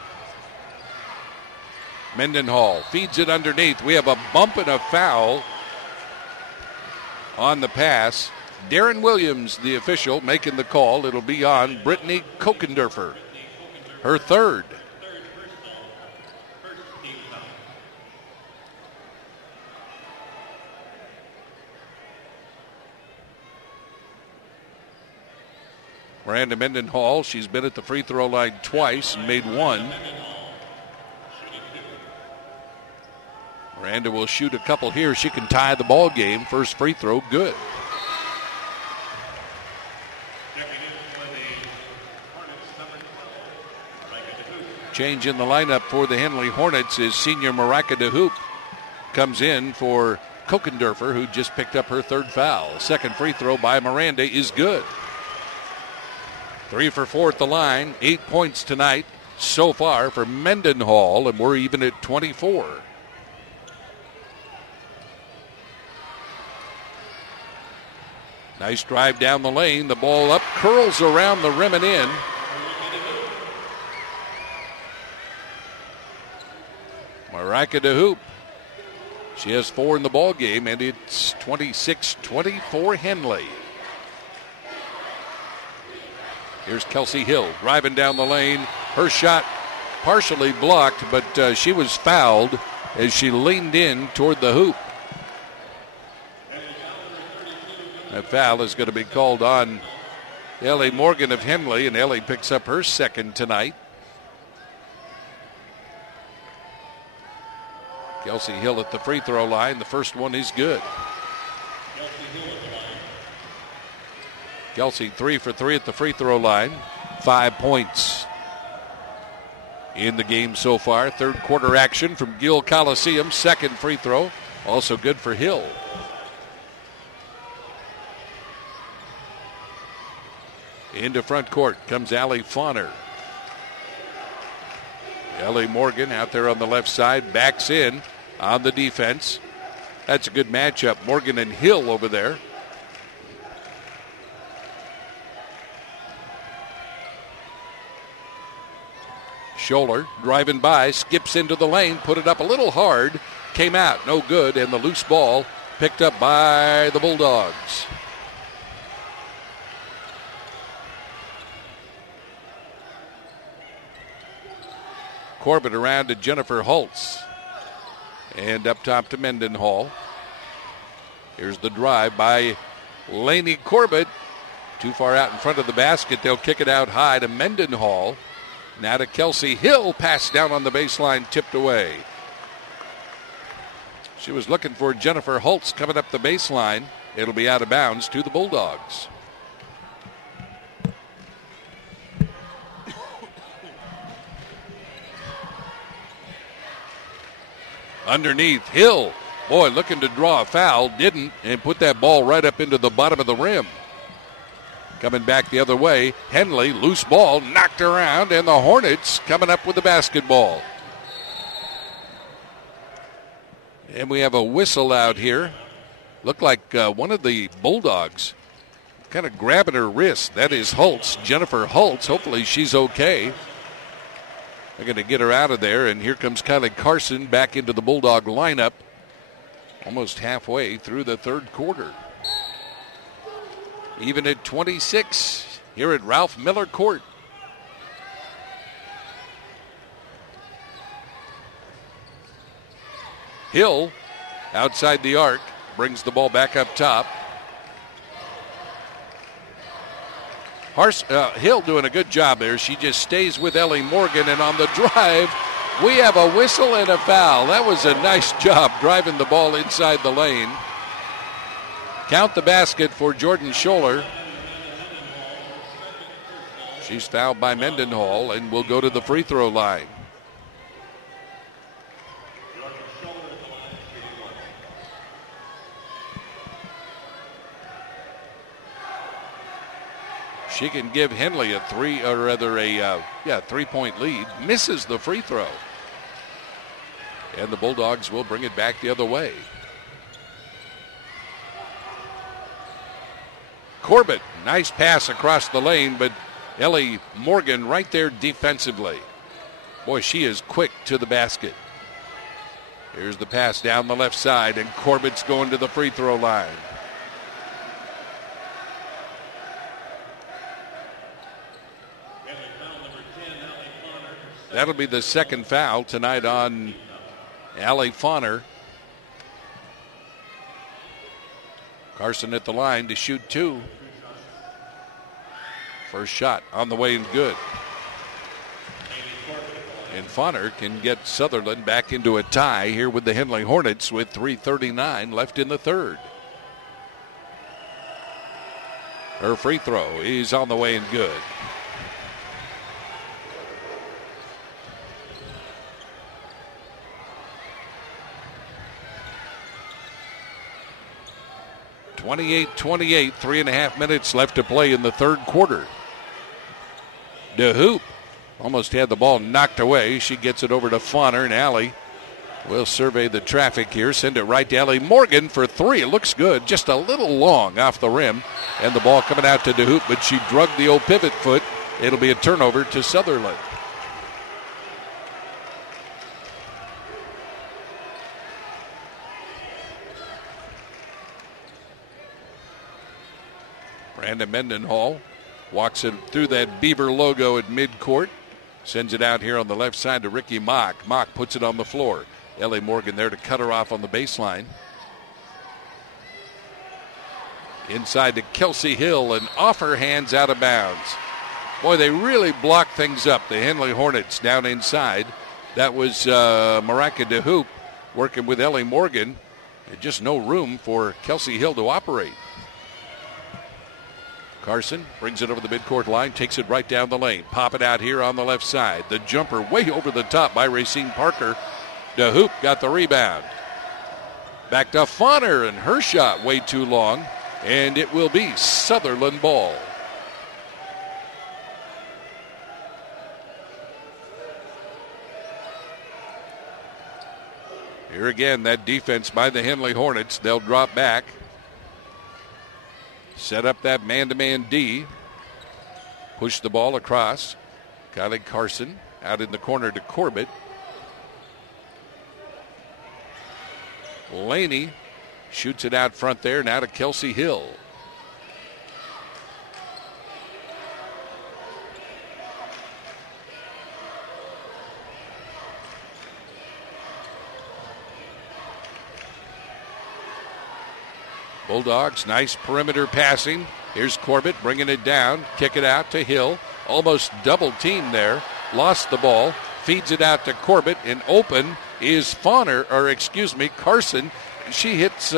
Mendenhall feeds it underneath. We have a bump and a foul on the pass. Darren Williams, the official, making the call. It'll be on Brittany Kokendorfer, her third. Miranda Mendenhall, she's been at the free throw line twice and made one. Miranda will shoot a couple here. She can tie the ball game. First free throw, good. Change in the lineup for the Henley Hornets is senior Marika DeHoop. Comes in for Kokendorfer, who just picked up her third foul. Second free throw by Miranda is good. 3 for 4 at the line. 8 points tonight so far for Mendenhall, and we're even at 24. Nice drive down the lane. The ball up, curls around the rim and in. Marika DeHoop. She has 4 in the ball game, and it's 26-24 Henley. Here's Kelsey Hill driving down the lane. Her shot partially blocked, but she was fouled as she leaned in toward the hoop. That foul is going to be called on Ellie Morgan of Henley, and Ellie picks up her second tonight. Kelsey Hill at the free throw line. The first one is good. Kelsey 3 for 3 at the free throw line. 5 points in the game so far. Third quarter action from Gill Coliseum. Second free throw, also good for Hill. Into front court comes Allie Fauner. Ellie Morgan out there on the left side, backs in on the defense. That's a good matchup. Morgan and Hill over there. Scholler driving by, skips into the lane, put it up a little hard, came out, no good, and the loose ball picked up by the Bulldogs. Corbett around to Jennifer Holtz. And up top to Mendenhall. Here's the drive by Laney Corbett. Too far out in front of the basket. They'll kick it out high to Mendenhall. Now to Kelsey Hill. Pass down on the baseline, tipped away. She was looking for Jennifer Holtz coming up the baseline. It'll be out of bounds to the Bulldogs. Underneath, Hill, boy, looking to draw a foul, didn't, and put that ball right up into the bottom of the rim. Coming back the other way, Henley, loose ball, knocked around, and the Hornets coming up with the basketball. And we have a whistle out here. Looked like one of the Bulldogs kind of grabbing her wrist. That is Holtz, Jennifer Holtz. Hopefully she's okay. They're going to get her out of there, and here comes Kylie Carson back into the Bulldog lineup almost halfway through the third quarter. Even at 26 here at Ralph Miller Court. Hill outside the arc brings the ball back up top. Hill doing a good job there. She just stays with Ellie Morgan, and on the drive, we have a whistle and a foul. That was a nice job driving the ball inside the lane. Count the basket for Jordan Scholler. She's fouled by Mendenhall and will go to the free throw line. She can give Henley a 3-point lead. Misses the free throw. And the Bulldogs will bring it back the other way. Corbett, nice pass across the lane, but Ellie Morgan right there defensively. Boy, she is quick to the basket. Here's the pass down the left side, and Corbett's going to the free throw line. That'll be the second foul tonight on Allie Fauner. Carson at the line to shoot two. First shot on the way and good. And Fauner can get Sutherlin back into a tie here with the Henley Hornets with 3:39 left in the third. Her free throw is on the way and good. (28-28), 3.5 minutes left to play in the third quarter. DeHoop almost had the ball knocked away. She gets it over to Fauner, and Allie will survey the traffic here. Send it right to Ellie Morgan for three. It looks good. Just a little long off the rim. And the ball coming out to DeHoop, but she drugged the old pivot foot. It'll be a turnover to Sutherlin. Brandon Mendenhall walks it through that Beaver logo at midcourt. Sends it out here on the left side to Ricky Mock. Mock puts it on the floor. Ellie Morgan there to cut her off on the baseline. Inside to Kelsey Hill, and off her hands, out of bounds. Boy, they really blocked things up, the Henley Hornets down inside. That was Marika DeHoop working with Ellie Morgan. Just no room for Kelsey Hill to operate. Carson brings it over the midcourt line, takes it right down the lane. Pop it out here on the left side. The jumper way over the top by Racine Parker. DeHoop got the rebound. Back to Fauner, and her shot way too long. And it will be Sutherlin ball. Here again, that defense by the Henley Hornets. They'll drop back. Set up that man-to-man D. Push the ball across. Kylie Carson out in the corner to Corbett. Laney shoots it out front there, now to Kelsey Hill. Bulldogs, nice perimeter passing. Here's Corbett bringing it down, kick it out to Hill. Almost double team there. Lost the ball, feeds it out to Corbett, and open is Carson. She hits,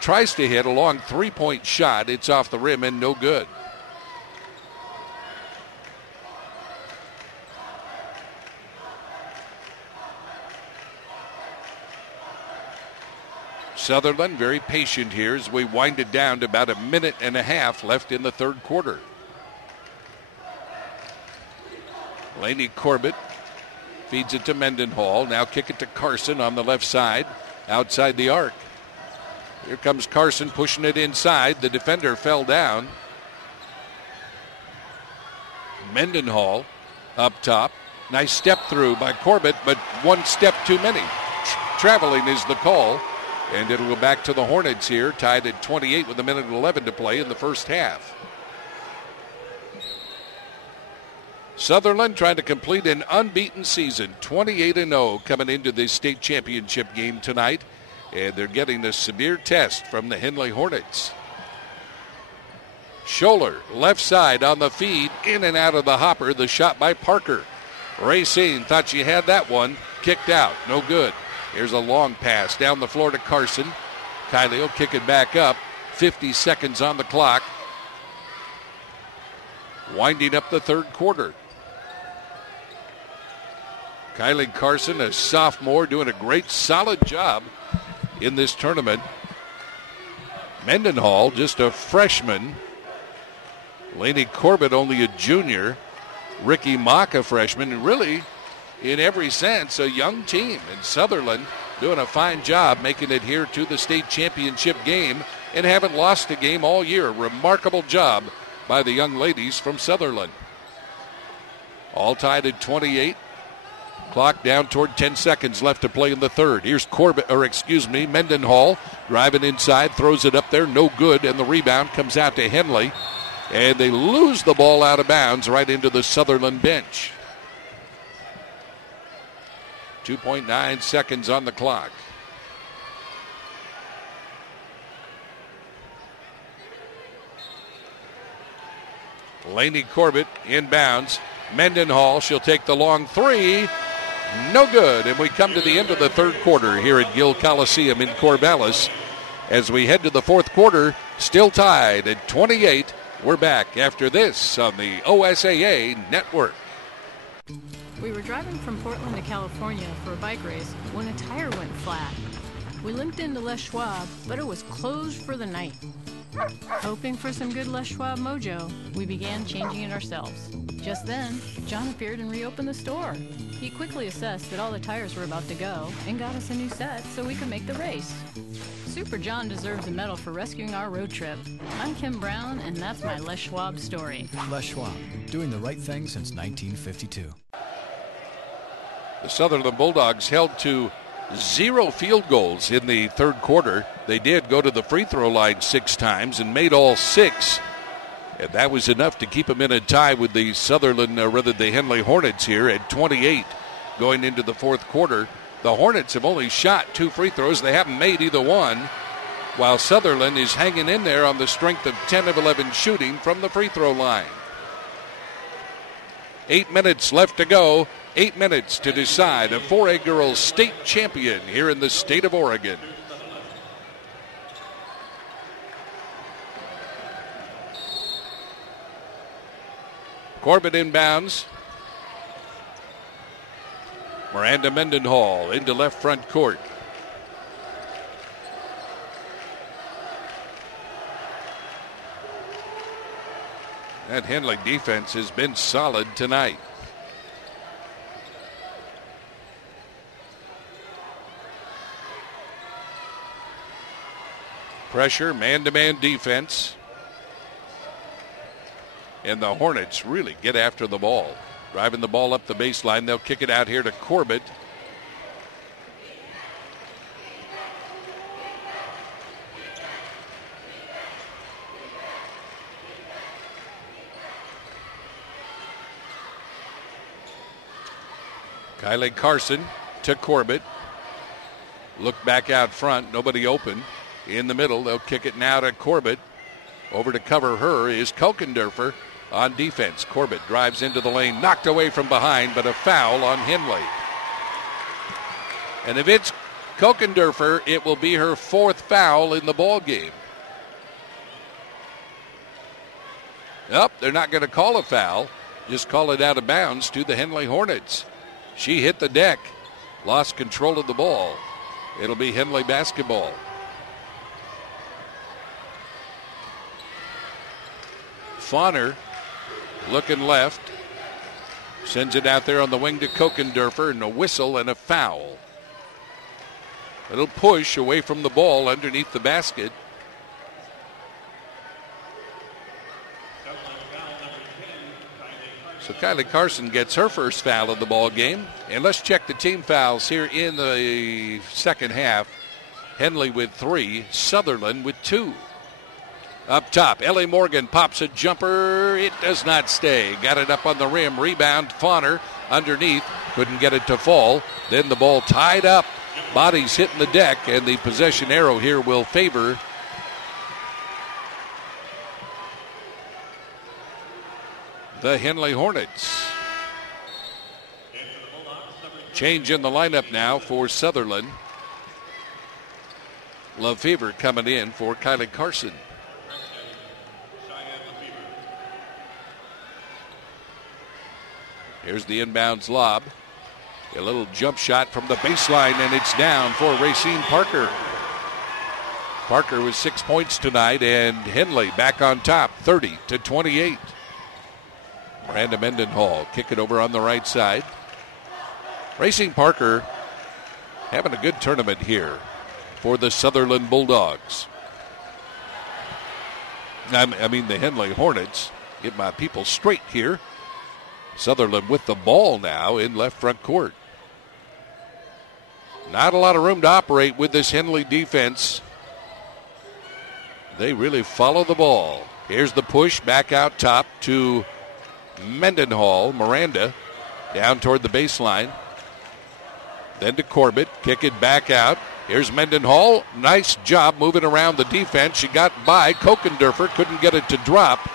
tries to hit a long three-point shot. It's off the rim and no good. Sutherlin very patient here as we wind it down to about a minute and a half left in the third quarter. Laney Corbett feeds it to Mendenhall. Now kick it to Carson on the left side, outside the arc. Here comes Carson pushing it inside. The defender fell down. Mendenhall up top. Nice step through by Corbett, but one step too many. Traveling is the call. And it'll go back to the Hornets here, tied at 28 with a minute and 11 to play in the first half. Sutherlin trying to complete an unbeaten season, 28-0 coming into the state championship game tonight. And they're getting a severe test from the Henley Hornets. Scholler, left side on the feed, in and out of the hopper, the shot by Parker. Racine thought she had that one, kicked out, no good. Here's a long pass down the floor to Carson. Kylie will kick it back up. 50 seconds on the clock. Winding up the third quarter. Kylie Carson, a sophomore, doing a great, solid job in this tournament. Mendenhall, just a freshman. Laney Corbett, only a junior. Ricky Mock, a freshman. And really, in every sense, a young team. And Sutherlin doing a fine job making it here to the state championship game and haven't lost a game all year. Remarkable job by the young ladies from Sutherlin. All tied at 28. Clock down toward 10 seconds left to play in the third. Here's Mendenhall driving inside, throws it up there, no good, and the rebound comes out to Henley. And they lose the ball out of bounds right into the Sutherlin bench. 2.9 seconds on the clock. Laney Corbett inbounds. Mendenhall, she'll take the long three. No good. And we come to the end of the third quarter here at Gill Coliseum in Corvallis. As we head to the fourth quarter, still tied at 28. We're back after this on the OSAA Network. We were driving from Portland to California for a bike race when a tire went flat. We limped into Les Schwab, but it was closed for the night. Hoping for some good Les Schwab mojo, we began changing it ourselves. Just then, John appeared and reopened the store. He quickly assessed that all the tires were about to go and got us a new set so we could make the race. Super John deserves a medal for rescuing our road trip. I'm Kim Brown, and that's my Les Schwab story. Les Schwab, doing the right thing since 1952. The Sutherlin Bulldogs held to 0 field goals in the third quarter. They did go to the free throw line 6 times and made all 6. And that was enough to keep them in a tie with the the Henley Hornets here at 28 going into the fourth quarter. The Hornets have only shot 2 free throws. They haven't made either one, while Sutherlin is hanging in there on the strength of 10 of 11 shooting from the free throw line. 8 minutes left to go. 8 minutes to decide a 4A girls state champion here in the state of Oregon. Corbett inbounds. Miranda Mendenhall into left front court. That Henley defense has been solid tonight. Pressure, man-to-man defense. And the Hornets really get after the ball. Driving the ball up the baseline. They'll kick it out here to Corbett. Kylie Carson to Corbett. Look back out front. Nobody open. In the middle, they'll kick it now to Corbett. Over to cover her is Kokendorfer on defense. Corbett drives into the lane, knocked away from behind, but a foul on Henley. And if it's Kokendorfer, it will be her 4th foul in the ball game. Nope, they're not going to call a foul. Just call it out of bounds to the Henley Hornets. She hit the deck, lost control of the ball. It'll be Henley basketball. Fauner looking left. Sends it out there on the wing to Kokendorfer, and a whistle and a foul. It'll push away from the ball underneath the basket. So Kylie Carson gets her first foul of the ball game. And let's check the team fouls here in the second half. Henley with 3, Sutherlin with 2. Up top, Ellie Morgan pops a jumper. It does not stay. Got it up on the rim. Rebound, Fauner underneath. Couldn't get it to fall. Then the ball tied up. Bodies hitting the deck, and the possession arrow here will favor the Henley Hornets. Change in the lineup now for Sutherlin. LaFever coming in for Kylie Carson. Here's the inbounds lob. A little jump shot from the baseline, and it's down for Racine Parker. Parker with 6 points tonight, and Henley back on top, 30-28. Miranda Mendenhall kick it over on the right side. Racine Parker having a good tournament here for the Sutherlin Bulldogs. I mean the Henley Hornets. Get my people straight here. Sutherlin with the ball now in left front court. Not a lot of room to operate with this Henley defense. They really follow the ball. Here's the push back out top to Mendenhall. Miranda down toward the baseline. Then to Corbett. Kick it back out. Here's Mendenhall. Nice job moving around the defense. She got by. Kokendorfer couldn't get it to drop.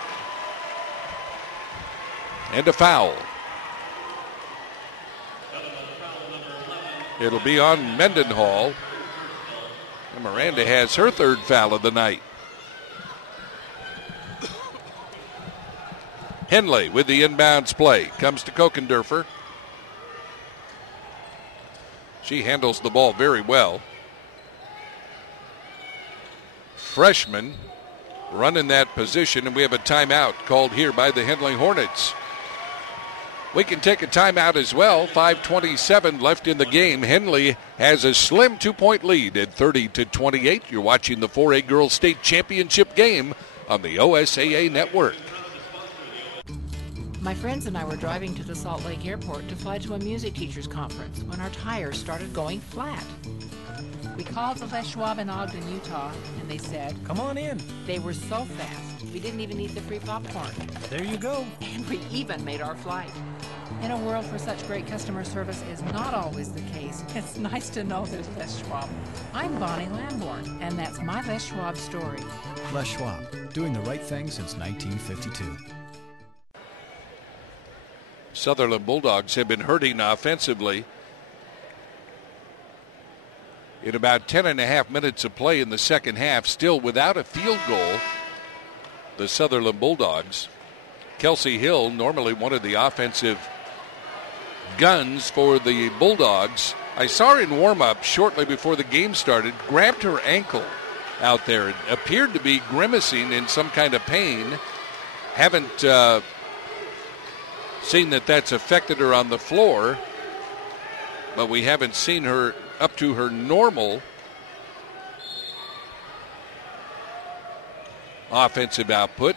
And a foul. It'll be on Mendenhall. And Miranda has her 3rd foul of the night. Henley with the inbounds play. Comes to Kokendorfer. She handles the ball very well. Freshman running that position, and we have a timeout called here by the Henley Hornets. We can take a timeout as well. 5:27 left in the game. Henley has a slim 2-point lead at 30-28. You're watching the 4A Girls State Championship game on the OSAA Network. My friends and I were driving to the Salt Lake Airport to fly to a music teachers conference when our tires started going flat. We called the Les Schwab in Ogden, Utah, and they said, "Come on in." They were so fast, we didn't even eat the free popcorn. There you go. And we even made our flight. In a world where such great customer service is not always the case, it's nice to know there's Les Schwab. I'm Bonnie Lamborn, and that's my Les Schwab story. Les Schwab, doing the right thing since 1952. Sutherlin Bulldogs have been hurting offensively. In about 10.5 minutes of play in the second half, still without a field goal, the Sutherlin Bulldogs. Kelsey Hill, normally one of the offensive guns for the Bulldogs. I saw her in warm-up shortly before the game started, grabbed her ankle out there. It appeared to be grimacing in some kind of pain. Haven't seen that that's affected her on the floor, but we haven't seen her up to her normal offensive output.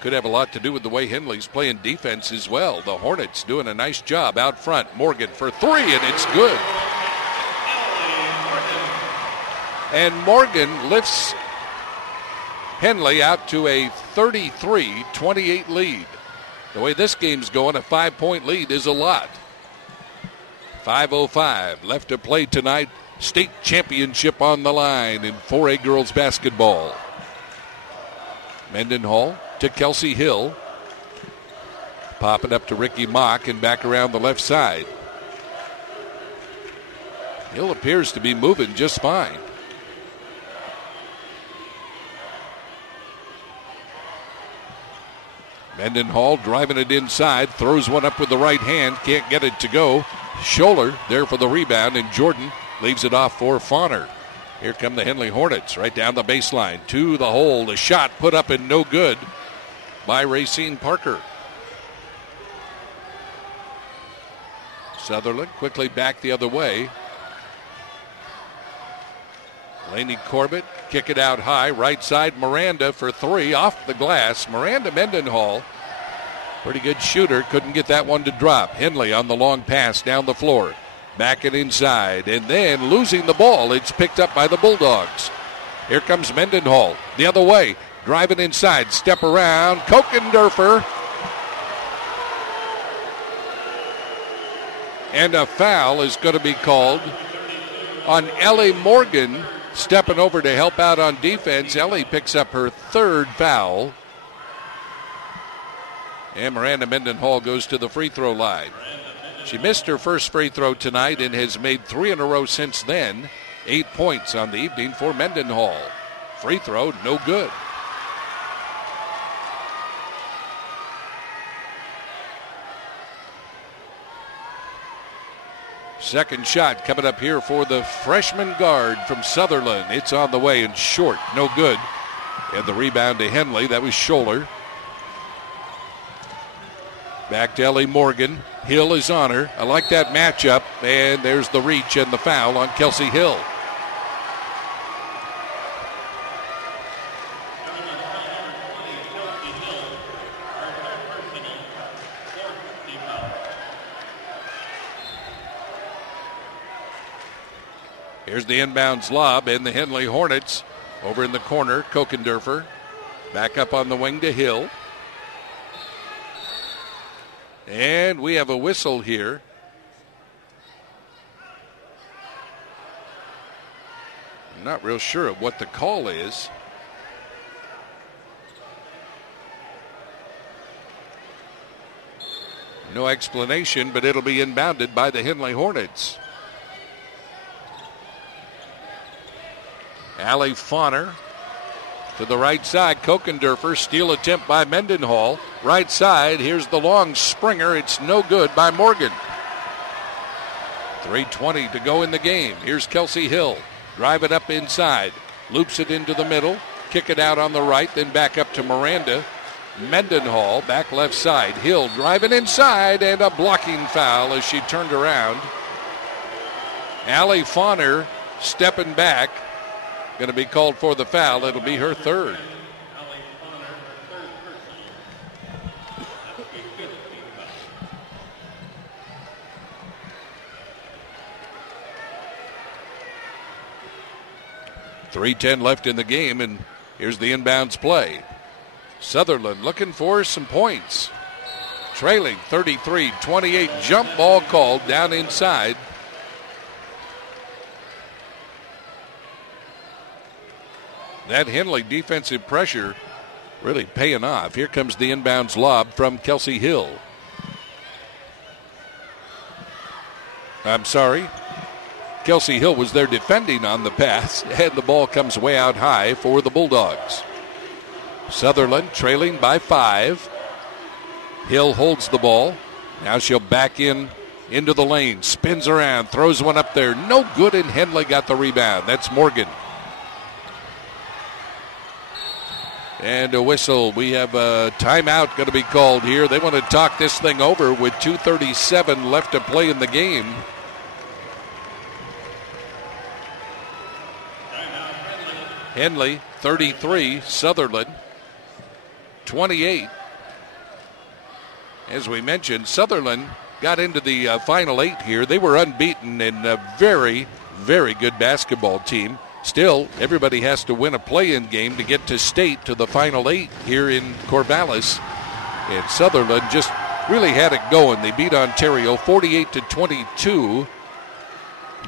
Could have a lot to do with the way Henley's playing defense as well. The Hornets doing a nice job out front. Morgan for three, and it's good. And Morgan lifts Henley out to a 33-28 lead. The way this game's going, a 5-point lead is a lot. 5:05 left to play tonight. State championship on the line in 4A girls basketball. Mendenhall to Kelsey Hill. Pop it up to Ricky Mock and back around the left side. Hill appears to be moving just fine. Mendenhall driving it inside, throws one up with the right hand, can't get it to go. Scholler there for the rebound, and Jordan leaves it off for Fauner. Here come the Henley Hornets right down the baseline to the hole. The shot put up and no good by Racine Parker. Sutherlin quickly back the other way. Laney Corbett kick it out high. Right side, Miranda for three off the glass. Miranda Mendenhall, pretty good shooter, couldn't get that one to drop. Henley on the long pass down the floor. Back and inside, and then losing the ball. It's picked up by the Bulldogs. Here comes Mendenhall the other way. Driving inside, step around. Kokendorfer. And a foul is going to be called on Ellie Morgan, stepping over to help out on defense. Ellie picks up her third foul. And Miranda Mendenhall goes to the free throw line. She missed her first free throw tonight and has made 3 in a row since then. 8 points on the evening for Mendenhall. Free throw, no good. Second shot coming up here for the freshman guard from Sutherlin. It's on the way and short, no good. And the rebound to Henley, that was Scholler. Back to Ellie Morgan. Hill is on her. I like that matchup. And there's the reach and the foul on Kelsey Hill. Here's the inbounds lob, and the Henley Hornets over in the corner. Kokendorfer back up on the wing to Hill. And we have a whistle here. I'm not real sure of what the call is. No explanation, but it'll be inbounded by the Henley Hornets. Allie Fauner to the right side. Kokendorfer, steal attempt by Mendenhall. Right side, here's the long springer. It's no good by Morgan. 3:20 to go in the game. Here's Kelsey Hill. Drive it up inside. Loops it into the middle. Kick it out on the right, then back up to Miranda. Mendenhall back left side. Hill driving inside, and a blocking foul as she turned around. Allie Fauner stepping back. Going to be called for the foul. It'll be her third. .310 left in the game, and here's the inbounds play. Sutherlin looking for some points. Trailing 33-28. Jump ball called down inside. That Henley defensive pressure really paying off. Here comes the inbounds lob from Kelsey Hill. I'm sorry. Kelsey Hill was there defending on the pass, and the ball comes way out high for the Bulldogs. Sutherlin trailing by 5. Hill holds the ball. Now she'll back into the lane. Spins around, throws one up there. No good, and Henley got the rebound. That's Morgan. And a whistle. We have a timeout going to be called here. They want to talk this thing over with 2:37 left to play in the game. Henley 33, Sutherlin 28. As we mentioned, Sutherlin got into the Final 8 here. They were unbeaten and a very, very good basketball team. Still, everybody has to win a play-in game to get to state to the Final 8 here in Corvallis. And Sutherlin just really had it going. They beat Ontario 48-22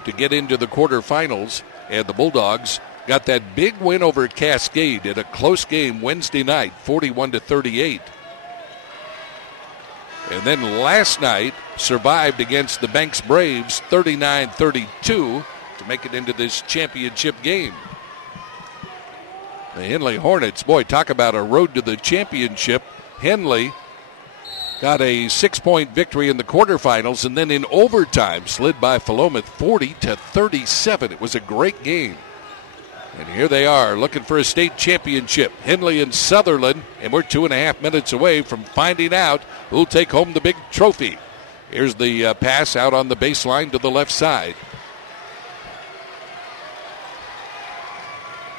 to get into the quarterfinals. And the Bulldogs got that big win over Cascade in a close game Wednesday night, 41-38. And then last night survived against the Banks Braves 39-32 to make it into this championship game. The Henley Hornets, boy, talk about a road to the championship. Henley got a 6-point victory in the quarterfinals and then in overtime slid by Philomath 40-37. It was a great game. And here they are looking for a state championship. Henley and Sutherlin, and we're 2.5 minutes away from finding out who'll take home the big trophy. Here's the pass out on the baseline to the left side.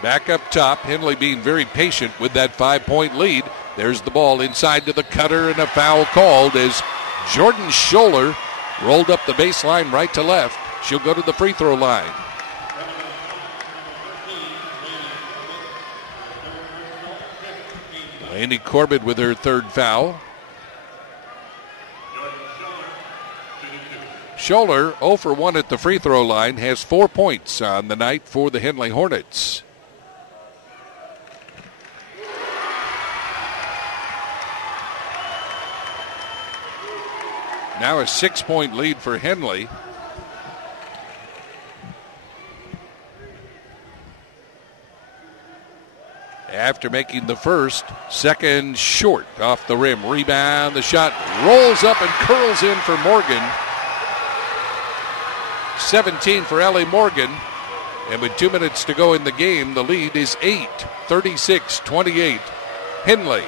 Back up top, Henley being very patient with that 5-point lead. There's the ball inside to the cutter and a foul called as Jordan Scholler rolled up the baseline right to left. She'll go to the free throw line. Andy Corbett with her third foul. Scholler 0 for 1 at the free throw line, has 4 points on the night for the Henley Hornets. Now a 6-point lead for Henley. After making the first, second short off the rim. Rebound, the shot rolls up and curls in for Morgan. 17 for Ellie Morgan. And with 2 minutes to go in the game, the lead is 8, 36-28. Henley.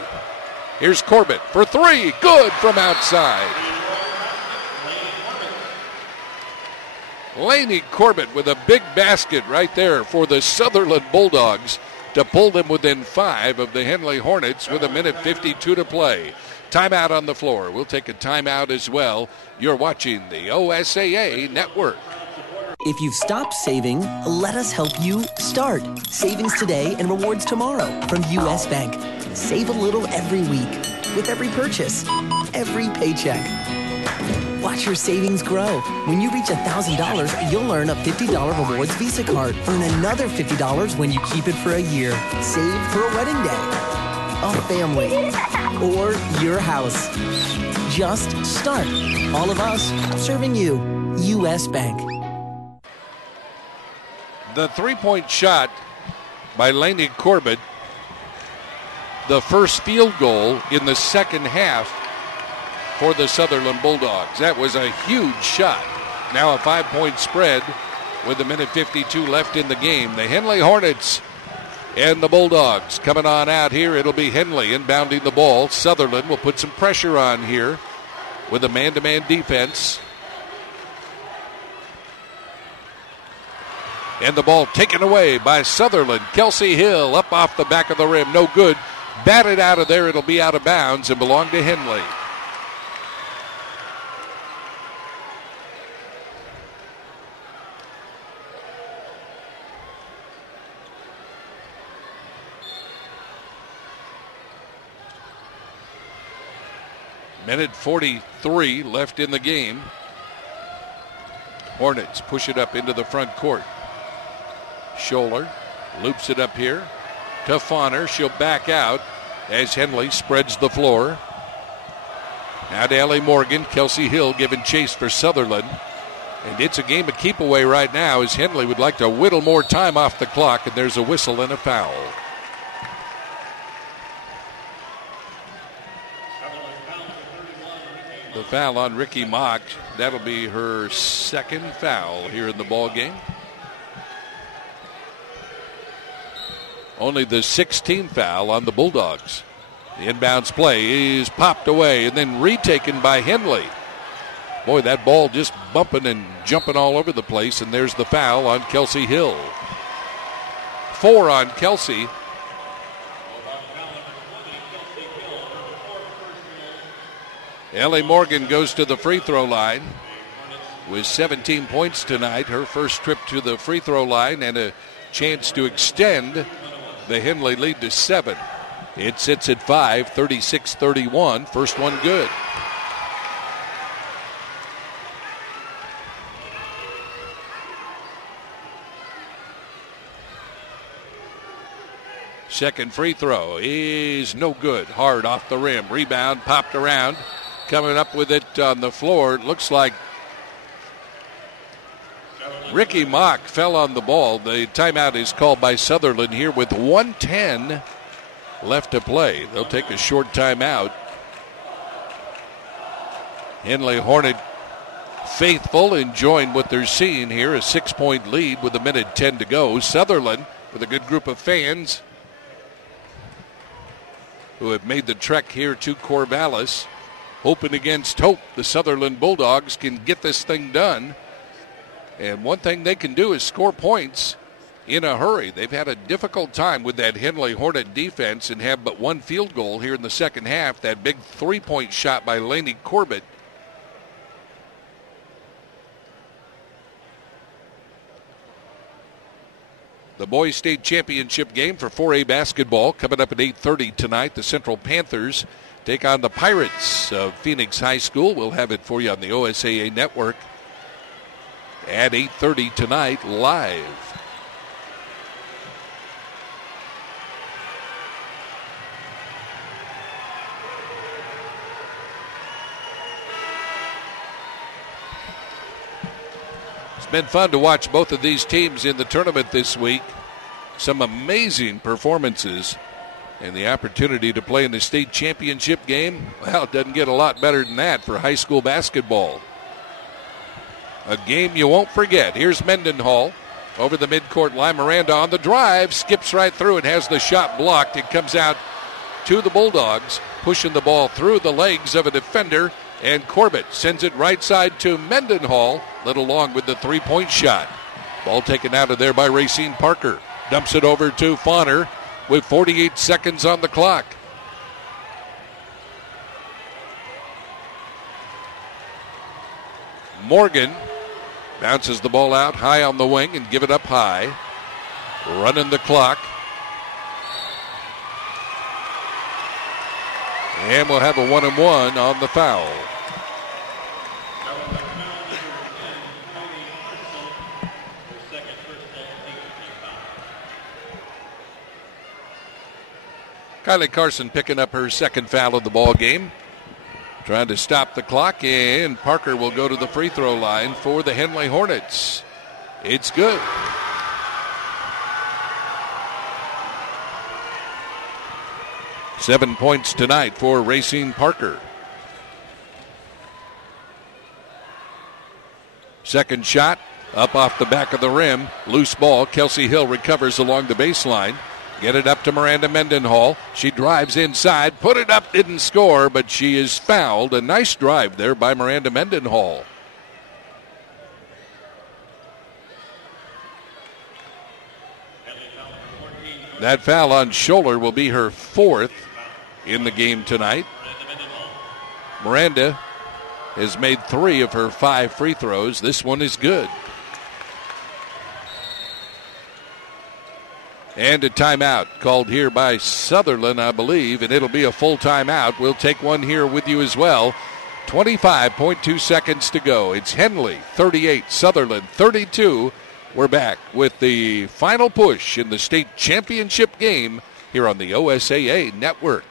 Here's Corbett for three. Good from outside. Laney Corbett with a big basket right there for the Sutherlin Bulldogs to pull them within 5 of the Henley Hornets with 1:52 to play. Timeout on the floor. We'll take a timeout as well. You're watching the OSAA Network. If you've stopped saving, let us help you start. Savings today and rewards tomorrow from U.S. Bank. Save a little every week with every purchase, every paycheck. Watch your savings grow. When you reach $1,000, you'll earn a $50 rewards Visa card. Earn another $50 when you keep it for a year. Save for a wedding day, a family, or your house. Just start. All of us serving you. U.S. Bank. The three-point shot by Laney Corbett, the first field goal in the second half for the Sutherlin Bulldogs. That was a huge shot. Now a 5-point spread with 1:52 left in the game. The Henley Hornets and the Bulldogs coming on out here. It'll be Henley inbounding the ball. Sutherlin will put some pressure on here with a man-to-man defense. And the ball taken away by Sutherlin. Kelsey Hill up off the back of the rim. No good. Batted out of there. It'll be out of bounds and belong to Henley. Minute 43 left in the game. Hornets push it up into the front court. Scholler loops it up here to Fauner. She'll back out as Henley spreads the floor. Now to Ellie Morgan. Kelsey Hill giving chase for Sutherlin. And it's a game of keep away right now as Henley would like to whittle more time off the clock, and there's a whistle and a foul. The foul on Ricky Mock. That'll be her second foul here in the ball game. Only the 16th foul on the Bulldogs. The inbounds play is popped away and then retaken by Henley. Boy, that ball just bumping and jumping all over the place, and there's the foul on Kelsey Hill. 4 on Kelsey. Ellie Morgan goes to the free throw line with 17 points tonight. Her first trip to the free throw line and a chance to extend the Henley lead to 7. It sits at 5, 36-31. First one good. Second free throw is no good. Hard off the rim. Rebound popped around. Coming up with it on the floor. It looks like Ricky Mock fell on the ball. The timeout is called by Sutherlin here with 1:10 left to play. They'll take a short timeout. Henley Hornet faithful, enjoying what they're seeing here. A 6-point lead with 1:10 to go. Sutherlin with a good group of fans who have made the trek here to Corvallis, hoping against hope the Sutherlin Bulldogs can get this thing done. And one thing they can do is score points in a hurry. They've had a difficult time with that Henley Hornet defense and have but one field goal here in the second half. That big 3-point shot by Lainey Corbett. The Boys State Championship game for 4A basketball coming up at 8:30 tonight. The Central Panthers take on the Pirates of Phoenix High School. We'll have it for you on the OSAA network at 8:30 tonight live. It's been fun to watch both of these teams in the tournament this week. Some amazing performances. And the opportunity to play in the state championship game, well, it doesn't get a lot better than that for high school basketball. A game you won't forget. Here's Mendenhall over the midcourt line. Miranda on the drive, skips right through and has the shot blocked. It comes out to the Bulldogs, pushing the ball through the legs of a defender, and Corbett sends it right side to Mendenhall, a little long with the 3-point shot. Ball taken out of there by Racine Parker. Dumps it over to Fauner with 48 seconds on the clock. Morgan bounces the ball out high on the wing and give it up high. Running the clock. And we'll have a 1-and-1 on the foul. Kylie Carson picking up her second foul of the ball game. Trying to stop the clock, and Parker will go to the free throw line for the Henley Hornets. It's good. Seven points tonight for Racine Parker. Second shot, up off the back of the rim. Loose ball. Kelsey Hill recovers along the baseline. Get it up to Miranda Mendenhall. She drives inside, put it up, didn't score, but she is fouled. A nice drive there by Miranda Mendenhall. That foul on Scholler will be her fourth in the game tonight. Miranda has made 3 of her 5 free throws. This one is good. And a timeout called here by Sutherlin, I believe, and it'll be a full timeout. We'll take one here with you as well. 25.2 seconds to go. It's Henley 38, Sutherlin 32. We're back with the final push in the state championship game here on the OSAA network.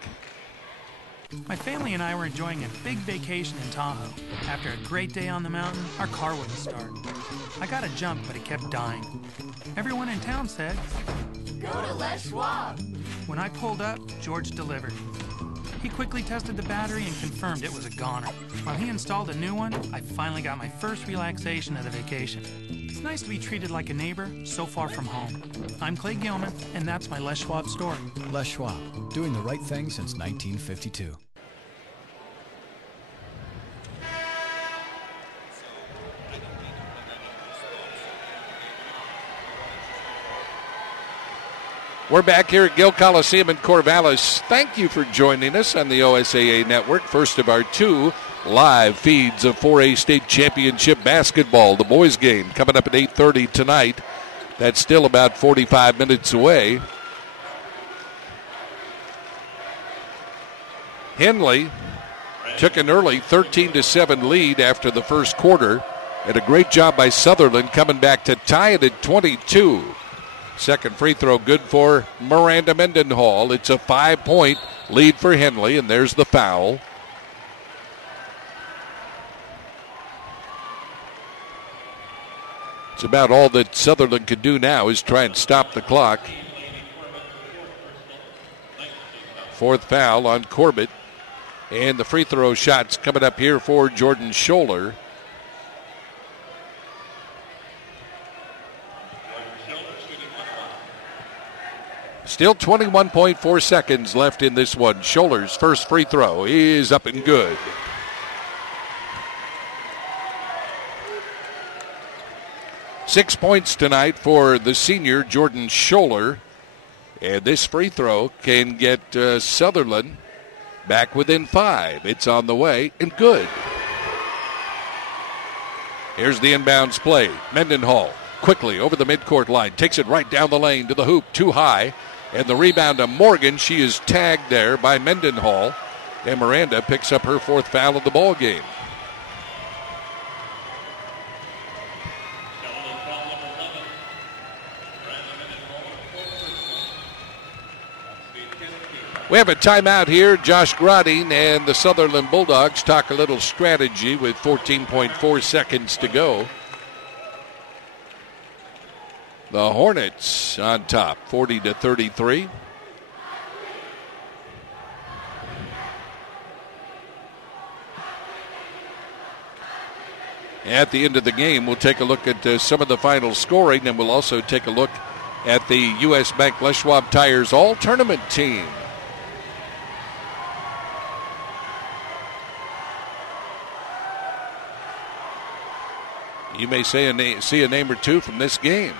My family and I were enjoying a big vacation in Tahoe. After a great day on the mountain, our car wouldn't start. I got a jump, but it kept dying. Everyone in town said, "Go to Les Schwab." When I pulled up, George delivered. He quickly tested the battery and confirmed it was a goner. While he installed a new one, I finally got my first relaxation of the vacation. It's nice to be treated like a neighbor so far from home. I'm Clay Gilman, and that's my Les Schwab story. Les Schwab, doing the right thing since 1952. We're back here at Gill Coliseum in Corvallis. Thank you for joining us on the OSAA network. First of our 2 live feeds of 4A State Championship basketball. The boys game coming up at 8:30 tonight. That's still about 45 minutes away. Henley took an early 13-7 lead after the first quarter, and a great job by Sutherlin coming back to tie it at 22. Second free throw good for Miranda Mendenhall. It's a 5-point lead for Henley, and there's the foul. It's about all that Sutherlin can do now is try and stop the clock. Fourth foul on Corbett. And the free throw shots coming up here for Jordan Scholler. Still 21.4 seconds left in this one. Scholler's first free throw is up and good. Six points tonight for the senior Jordan Scholler. And this free throw can get Sutherlin back within 5. It's on the way and good. Here's the inbounds play. Mendenhall quickly over the midcourt line. Takes it right down the lane to the hoop. Too high. And the rebound to Morgan. She is tagged there by Mendenhall. And Miranda picks up her fourth foul of the ball game. We have a timeout here. Josh Groding and the Sutherlin Bulldogs talk a little strategy with 14.4 seconds to go. The Hornets on top, 40-33. At the end of the game, we'll take a look at some of the final scoring, and we'll also take a look at the U.S. Bank Les Schwab Tires All-Tournament team. You may see a name or two from this game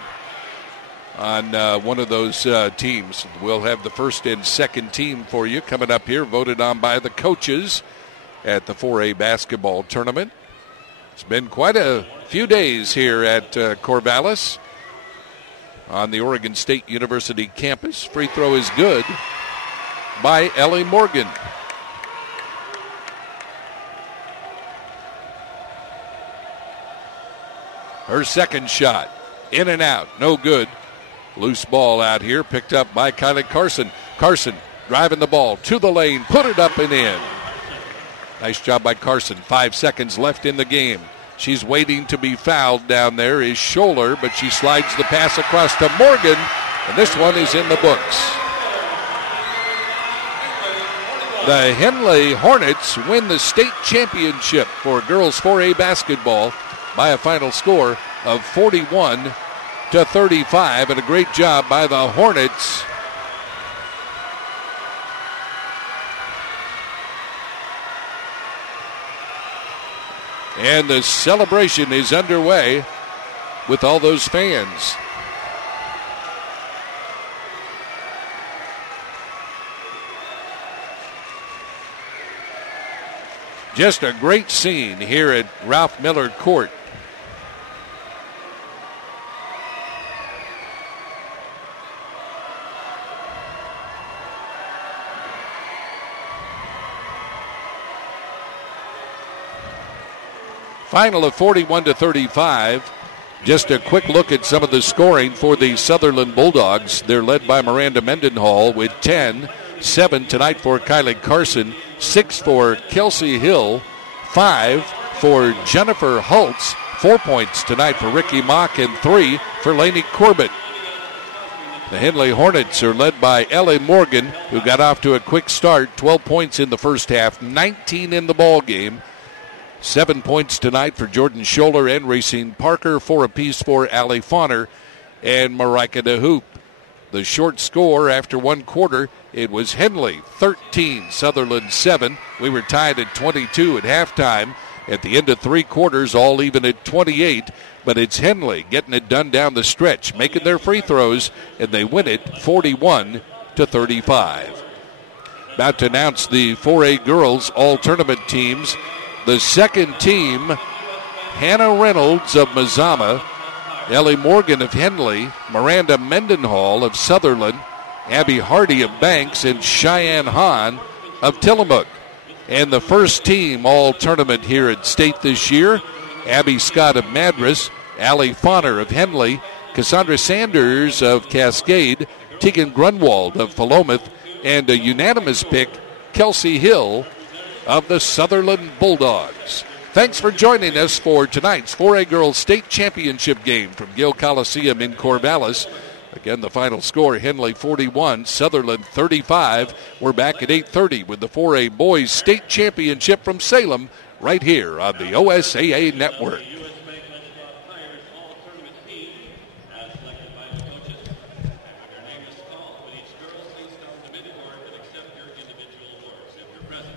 on one of those teams. We'll have the first and second team for you coming up here, voted on by the coaches at the 4A basketball tournament. It's been quite a few days here at Corvallis on the Oregon State University campus. Free throw is good by Ellie Morgan. Her second shot, in and out, no good. Loose ball out here, picked up by Kylie Carson. Carson driving the ball to the lane, put it up and in. Nice job by Carson. 5 seconds left in the game. She's waiting to be fouled down there is Scholler, but she slides the pass across to Morgan, and this one is in the books. The Henley Hornets win the state championship for girls 4A basketball by a final score of 41-35, and a great job by the Hornets. And the celebration is underway with all those fans. Just a great scene here at Ralph Miller Court. Final of 41-35. Just a quick look at some of the scoring for the Sutherlin Bulldogs. They're led by Miranda Mendenhall with 10. 7 tonight for Kylie Carson. 6 for Kelsey Hill. 5 for Jennifer Holtz. 4 points tonight for Ricky Mock, and 3 for Lainey Corbett. The Henley Hornets are led by Ellie Morgan, who got off to a quick start. 12 points in the first half, 19 in the ball game. 7 points tonight for Jordan Scholler and Racine Parker. 4 apiece for Allie Fauner and Marika DeHoop. The short score after one quarter, it was Henley 13, Sutherlin 7. We were tied at 22 at halftime. At the end of 3 quarters, all even at 28. But it's Henley getting it done down the stretch, making their free throws, and they win it 41-35. About to announce the 4A girls all-tournament teams. The second team, Hannah Reynolds of Mazama, Ellie Morgan of Henley, Miranda Mendenhall of Sutherlin, Abby Hardy of Banks, and Cheyenne Hahn of Tillamook. And the first team all-tournament here at State this year, Abby Scott of Madras, Allie Fauner of Henley, Cassandra Sanders of Cascade, Tegan Grunwald of Philomath, and a unanimous pick, Kelsey Hill of the Sutherlin Bulldogs. Thanks for joining us for tonight's 4A Girls State Championship game from Gill Coliseum in Corvallis. Again, the final score, Henley 41, Sutherlin 35. We're back at 8:30 with the 4A Boys State Championship from Salem right here on the OSAA Network. Girls, please stop the mid-court and accept your individual awards. If you're present,